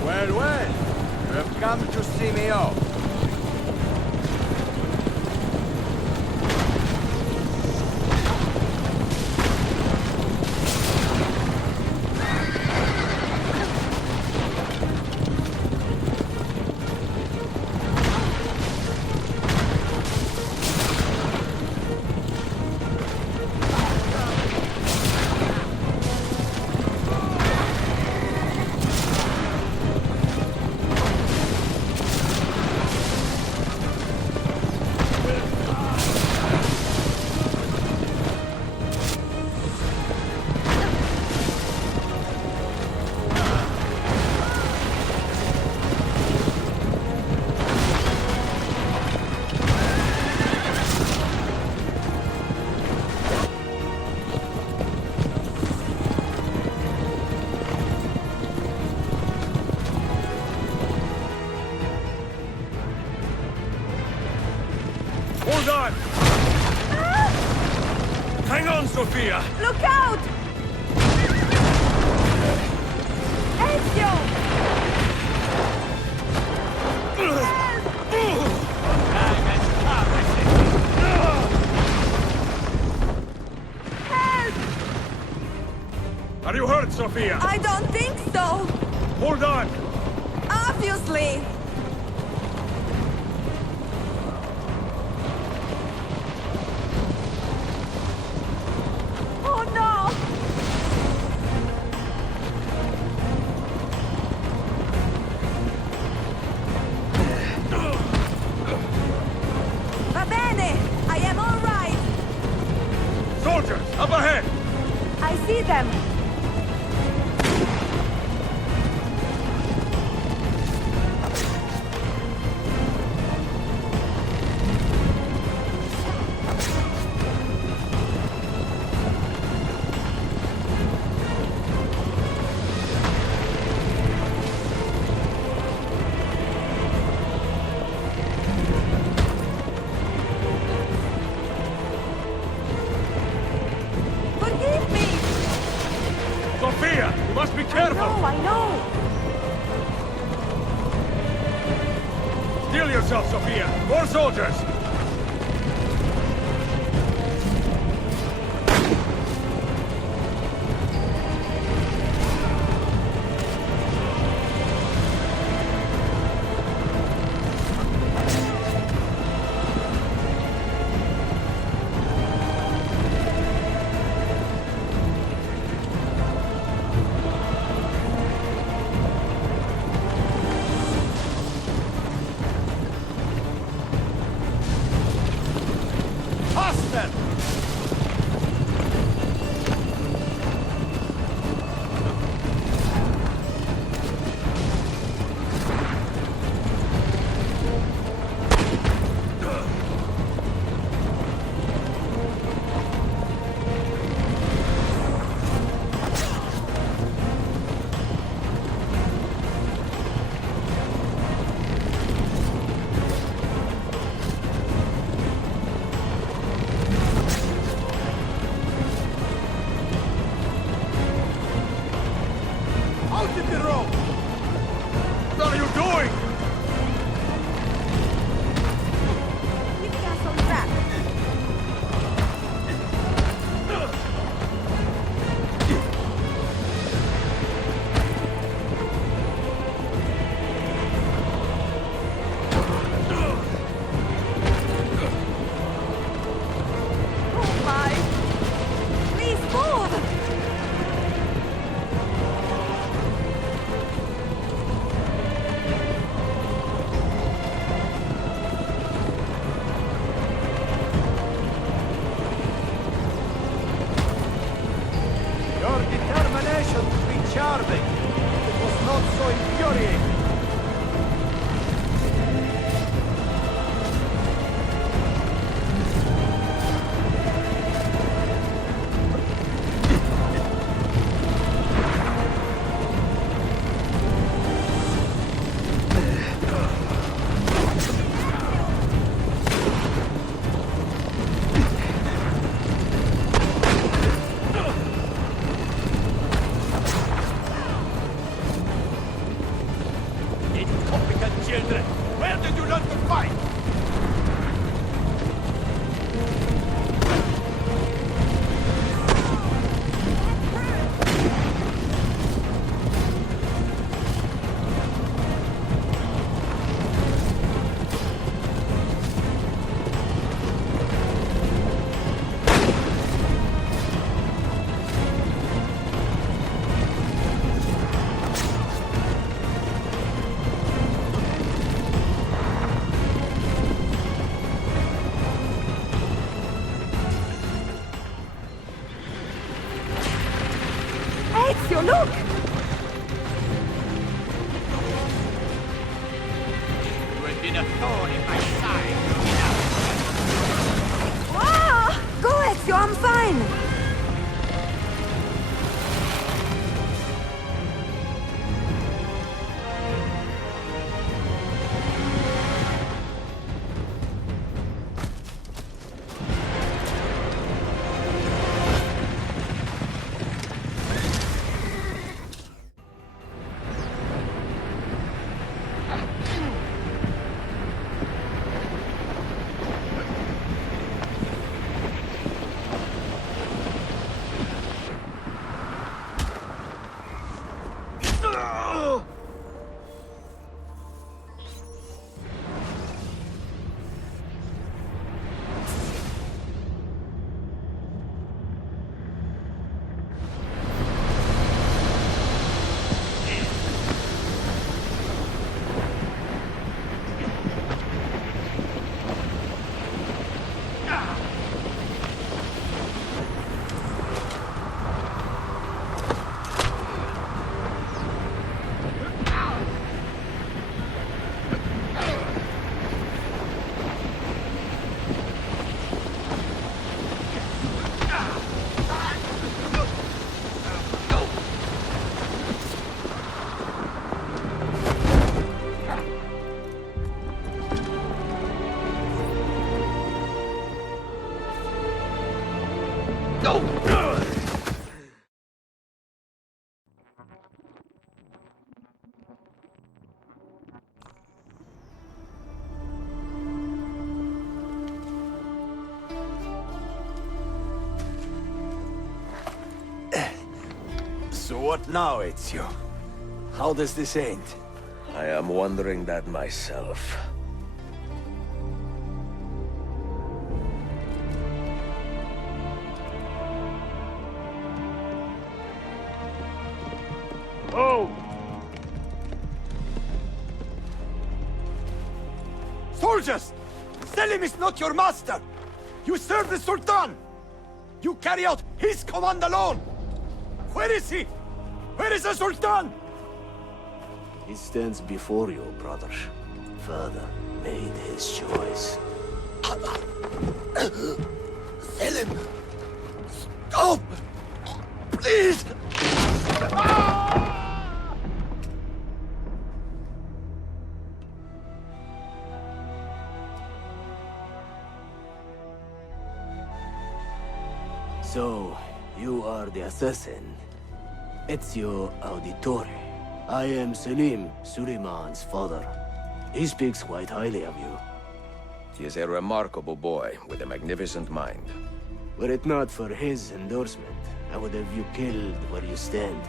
Well, well. You have come to see me off. Hold on! Hang on, Sophia! Look out! Ezio! Are you hurt, Sophia? I don't think so! Hold on! Obviously! Oh no! Va bene! I am all right! Soldiers, up ahead! I see them! Forgive me! Sophia, you must be careful! I know! Steel yourself, Sophia! More soldiers! Hostile! So what now, Ezio? How does this end? I am wondering that myself. Oh! Soldiers! Selim is not your master! You serve the Sultan! You carry out his command alone! Where is he? Where is the Sultan? He stands before you, brother. Father made his choice. Selim! Stop! Please! So, you are the assassin. Ezio Auditore. I am Selim, Suleiman's father. He speaks quite highly of you. He is a remarkable boy with a magnificent mind. Were it not for his endorsement, I would have you killed where you stand.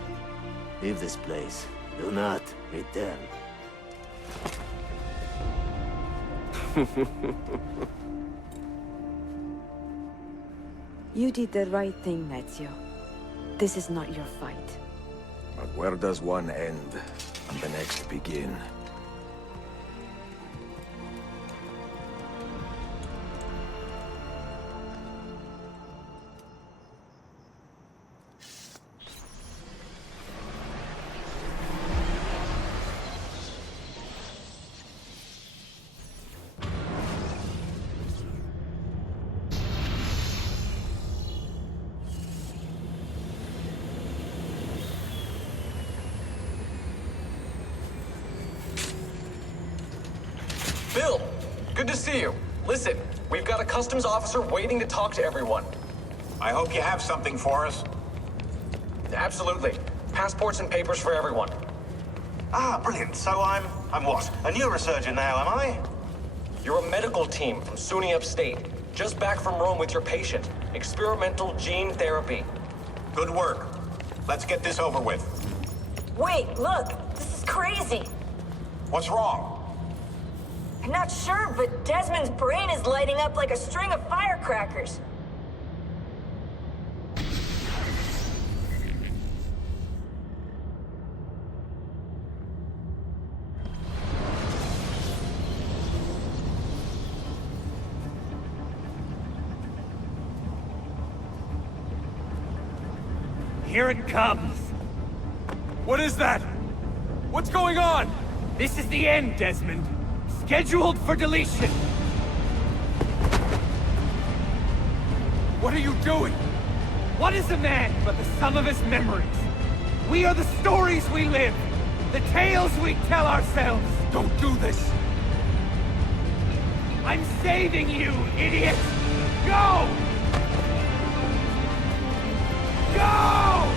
Leave this place. Do not return. You did the right thing, Ezio. This is not your fight. But where does one end and the next begin? Bill, good to see you. Listen, we've got a customs officer waiting to talk to everyone. I hope you have something for us. Absolutely. Passports and papers for everyone. Ah, brilliant. So I'm what? A neurosurgeon now, am I? You're a medical team from SUNY Upstate. Just back from Rome with your patient. Experimental gene therapy. Good work. Let's get this over with. Wait, look! This is crazy! What's wrong? I'm not sure, but Desmond's brain is lighting up like a string of firecrackers. Here it comes! What is that? What's going on? This is the end, Desmond. Scheduled for deletion. What are you doing? What is a man but the sum of his memories? We are the stories we live, the tales we tell ourselves. Don't do this. I'm saving you, idiot! Go! Go!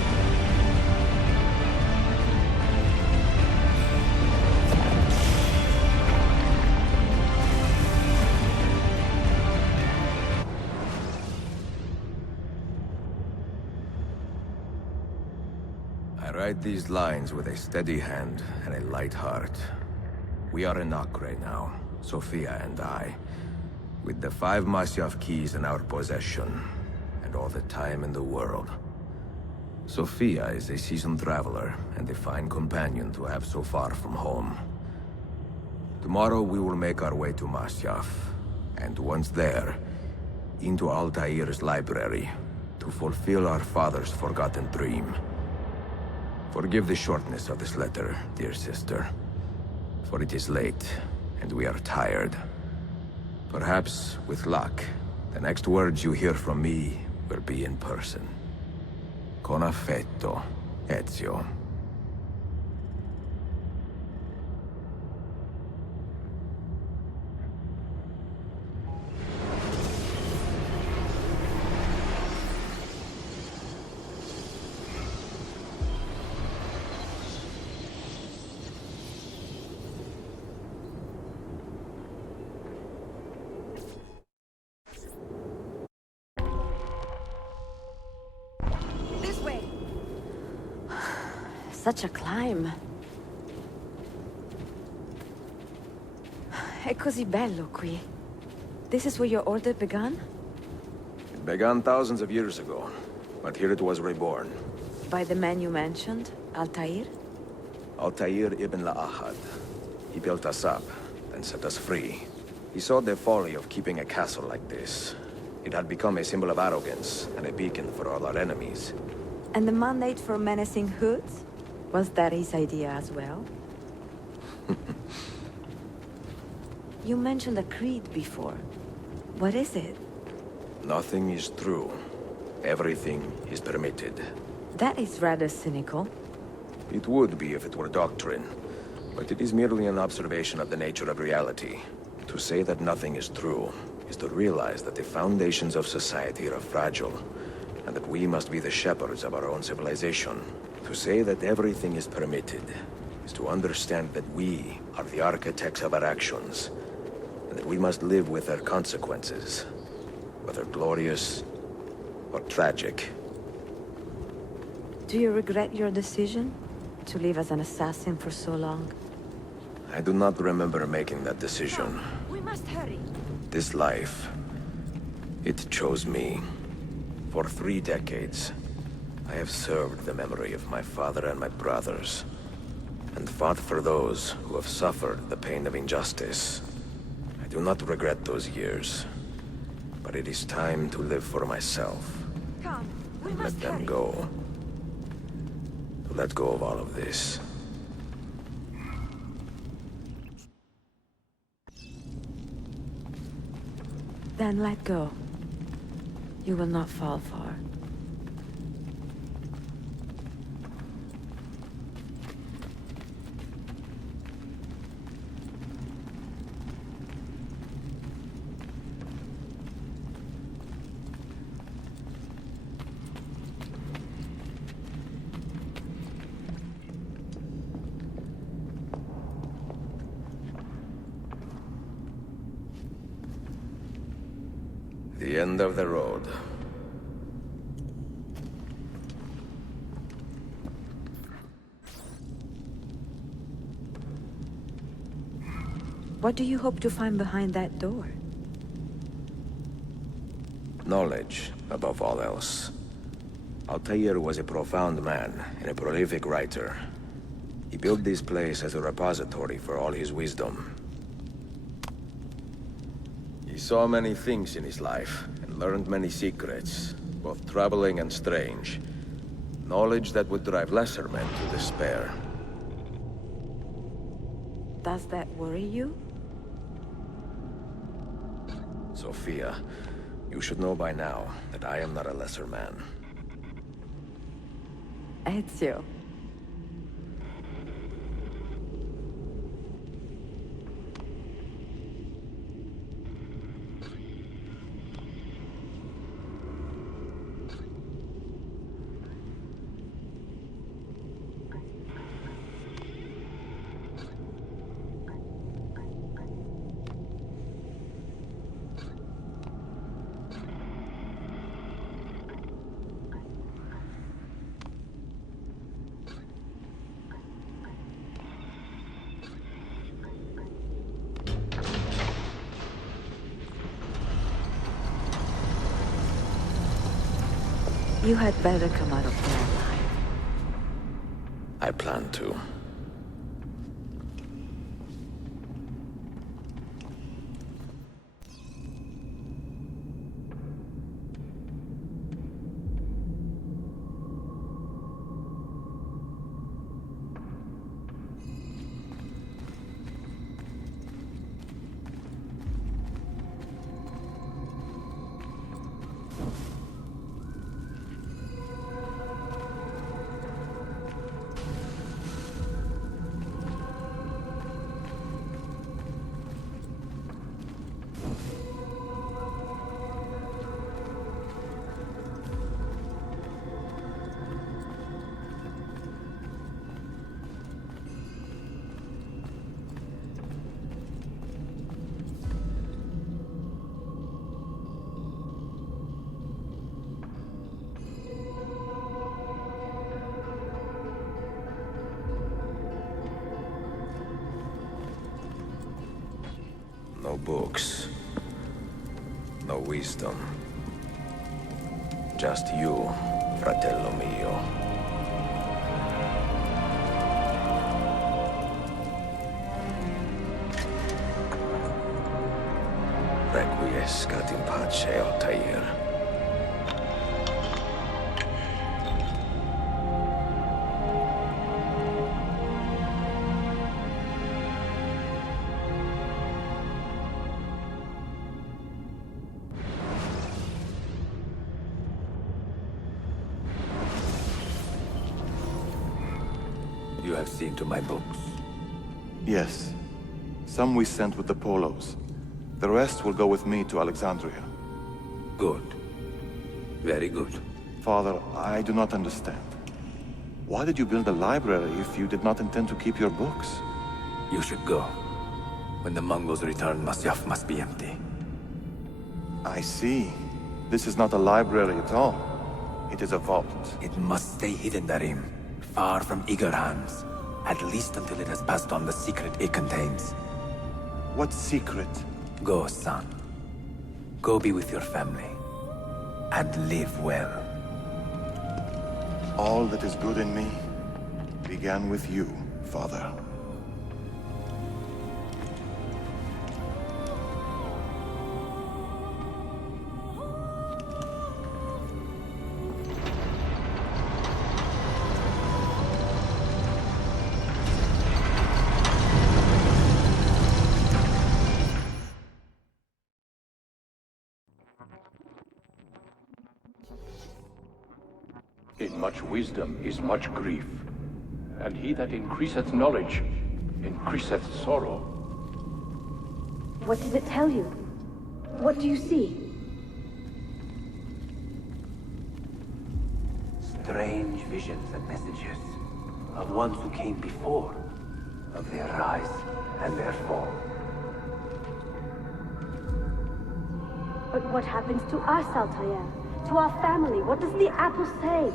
I write these lines with a steady hand and a light heart. We are in Acre now, Sofia and I, with the 5 Masyaf keys in our possession, and all the time in the world. Sofia is a seasoned traveler, and a fine companion to have so far from home. Tomorrow we will make our way to Masyaf, and once there, into Altair's library, to fulfill our father's forgotten dream. Forgive the shortness of this letter, dear sister, for it is late, and we are tired. Perhaps, with luck, the next words you hear from me will be in person. Con affetto, Ezio. Such a climb. È così bello qui. This is where your order began? It began thousands of years ago, but here it was reborn. By the man you mentioned, Altair? Altair ibn La'ahad. He built us up, then set us free. He saw the folly of keeping a castle like this. It had become a symbol of arrogance, and a beacon for all our enemies. And the mandate for menacing hoods? Was that his idea as well? You mentioned a creed before. What is it? Nothing is true. Everything is permitted. That is rather cynical. It would be if it were doctrine, but it is merely an observation of the nature of reality. To say that nothing is true is to realize that the foundations of society are fragile, and that we must be the shepherds of our own civilization. To say that everything is permitted is to understand that we are the architects of our actions, and that we must live with their consequences, whether glorious or tragic. Do you regret your decision to live as an assassin for so long? I do not remember making that decision. We must hurry. This life, it chose me. For 3 decades, I have served the memory of my father and my brothers, and fought for those who have suffered the pain of injustice. I do not regret those years, but it is time to live for myself. Come, we and must let them hurry. go. To let go of all of this. Then let go. You will not fall far. The end of the road. What do you hope to find behind that door? Knowledge, above all else. Altair was a profound man and a prolific writer. He built this place as a repository for all his wisdom. He saw many things in his life, and learned many secrets, both troubling and strange. Knowledge that would drive lesser men to despair. Does that worry you? Sophia, you should know by now that I am not a lesser man. Ezio. You had better come out of there alive. I plan to. books. No wisdom. Just you, fratello mio. Requiescat in pace, Altair. You have seen to my books. Yes. Some we sent with the Polos. The rest will go with me to Alexandria. Good. Very good. Father, I do not understand. Why did you build a library if you did not intend to keep your books? You should go. When the Mongols return, Masyaf must be empty. I see. This is not a library at all. It is a vault. It must stay hidden, Darim. Far from eager hands. At least until it has passed on the secret it contains. What secret? Go, son. Go be with your family. And live well. All that is good in me began with you, Father. In much wisdom is much grief, and he that increaseth knowledge increaseth sorrow. What did it tell you? What do you see? Strange visions and messages of ones who came before, of their rise and their fall. But what happens to us, Altair? To our family? What does the apple say?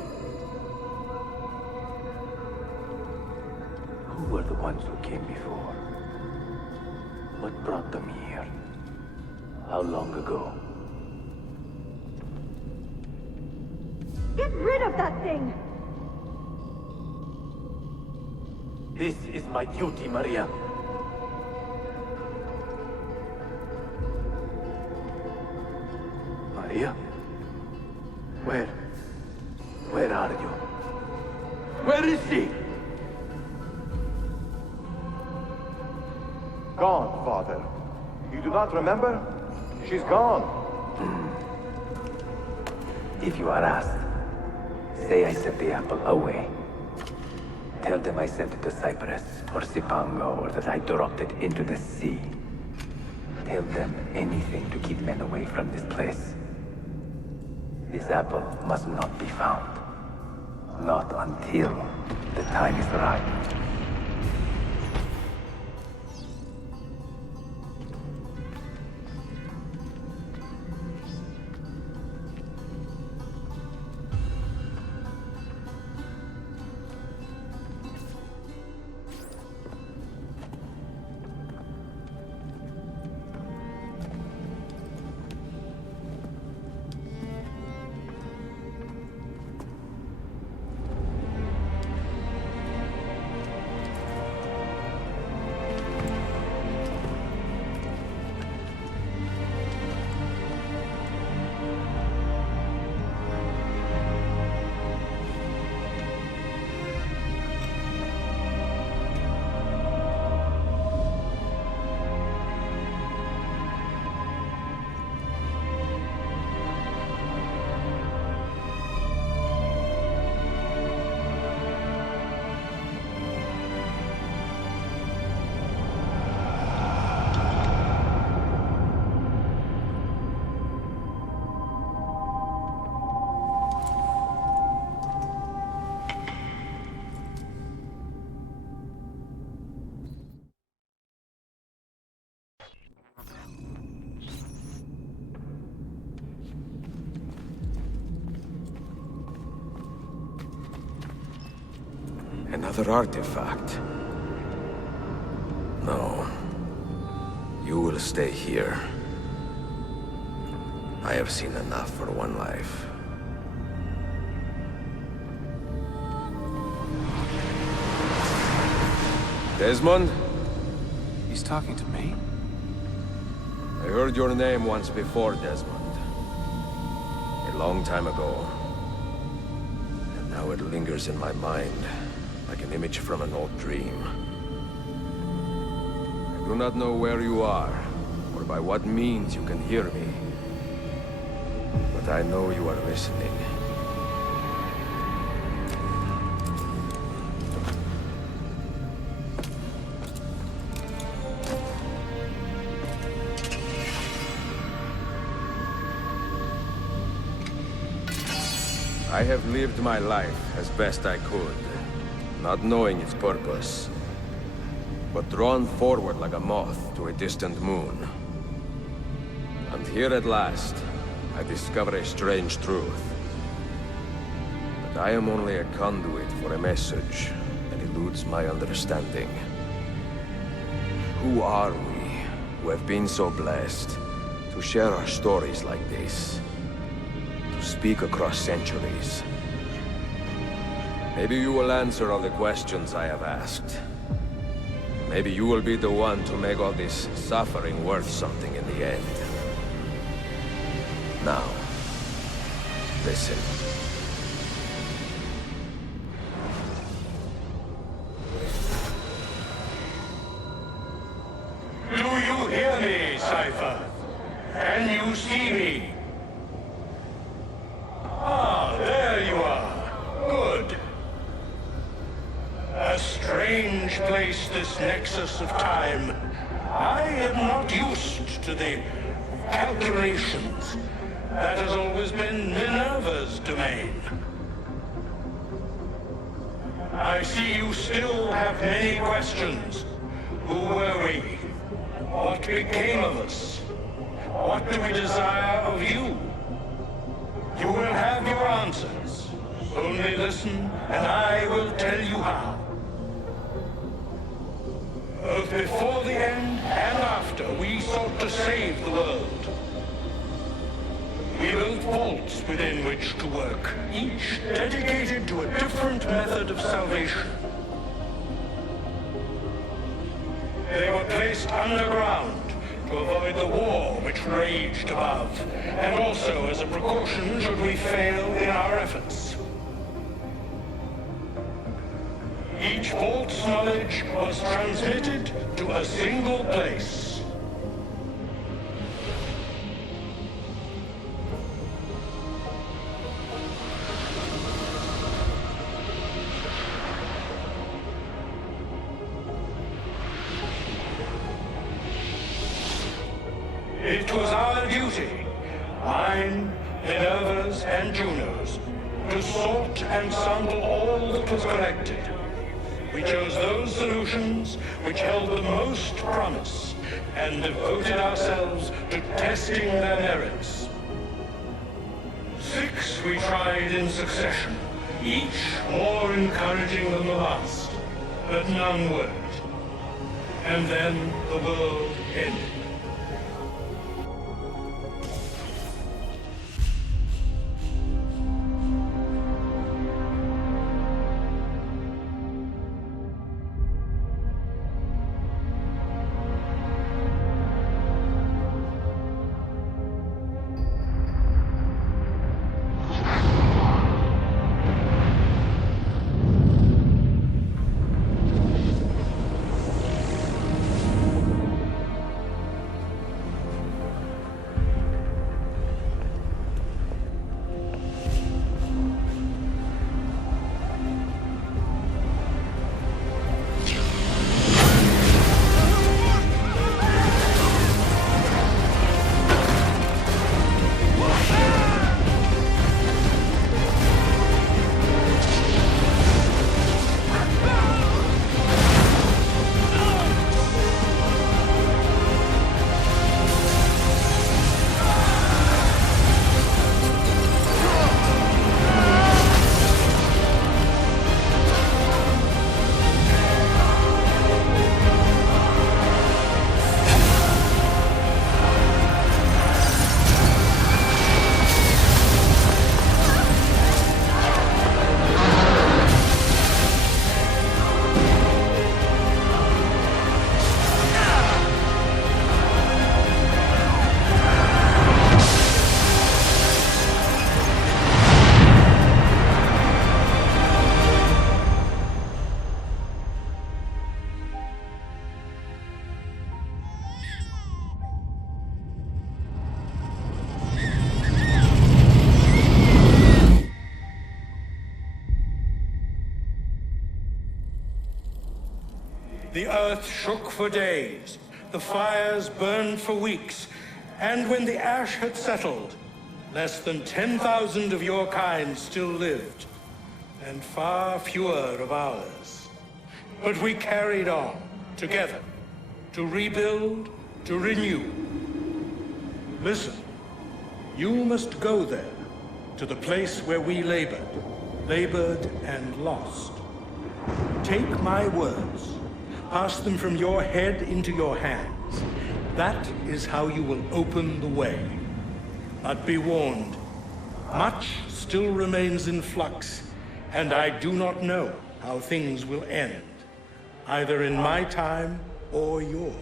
Who were the ones who came before? What brought them here? How long ago? Get rid of that thing! This is my duty, Maria. Maria? Where are you? Where is she? Gone, Father. You do not remember? She's gone. If you are asked, say I sent the apple away. Tell them I sent it to Cyprus or Cipango, or that I dropped it into the sea. Tell them anything to keep men away from this place. This apple must not be found. Not until the time is right. Another artifact. No. You will will stay here. I have seen enough for one life. Desmond? He's talking to me? I heard your name once before, Desmond. A long time ago. And now it lingers in my mind, like an image from an old dream. I do not know where you are, or by what means you can hear me. But I know you are listening. I have lived my life as best I could, not knowing its purpose, but drawn forward like a moth to a distant moon. And here at last, I discover a strange truth. That I am only a conduit for a message that eludes my understanding. Who are we, who have been so blessed to share our stories like this? Speak across centuries. Maybe you will answer all the questions I have asked. Maybe you will be the one to make all this suffering worth something in the end. Now, listen. Do you hear me, Cypher? Can you see me? Ah, there you are. Good. A strange place, this nexus of time. I am not used to the calculations. That has always been Minerva's domain. I see you still have many questions. Who were we? What became of us? What do we desire of you? You will have your answers. Only listen, and I will tell you how. Both before the end and after, we sought to save the world. We built vaults within which to work, each dedicated to a different method of salvation. They were placed underground to avoid the war which raged above, and also as a precaution should we fail in our efforts. Each vault's knowledge was transmitted to a single place. It was our duty, mine, Minerva's, and Juno's, to sort and sample all that was collected. We chose those solutions which held the most promise, and devoted ourselves to testing their merits. 6 we tried in succession, each more encouraging than the last, but none worked. And then the world ended. The earth shook for days, the fires burned for weeks, and when the ash had settled, less than 10,000 of your kind still lived, and far fewer of ours. But we carried on, together, to rebuild, to renew. Listen, you must go there, to the place where we labored and lost. Take my words, pass them from your head into your hands. That is how you will open the way. But be warned, much still remains in flux, and I do not know how things will end, either in my time or yours.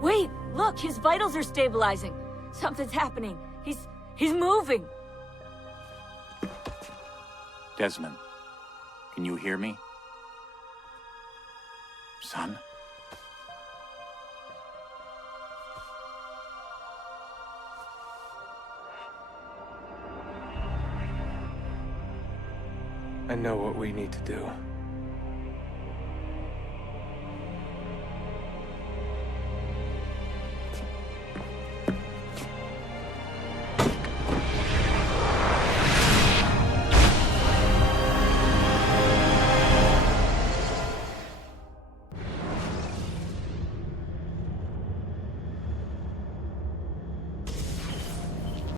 Wait, look, his vitals are stabilizing. Something's happening. He's moving. Desmond, can you hear me? Son? I know what we need to do.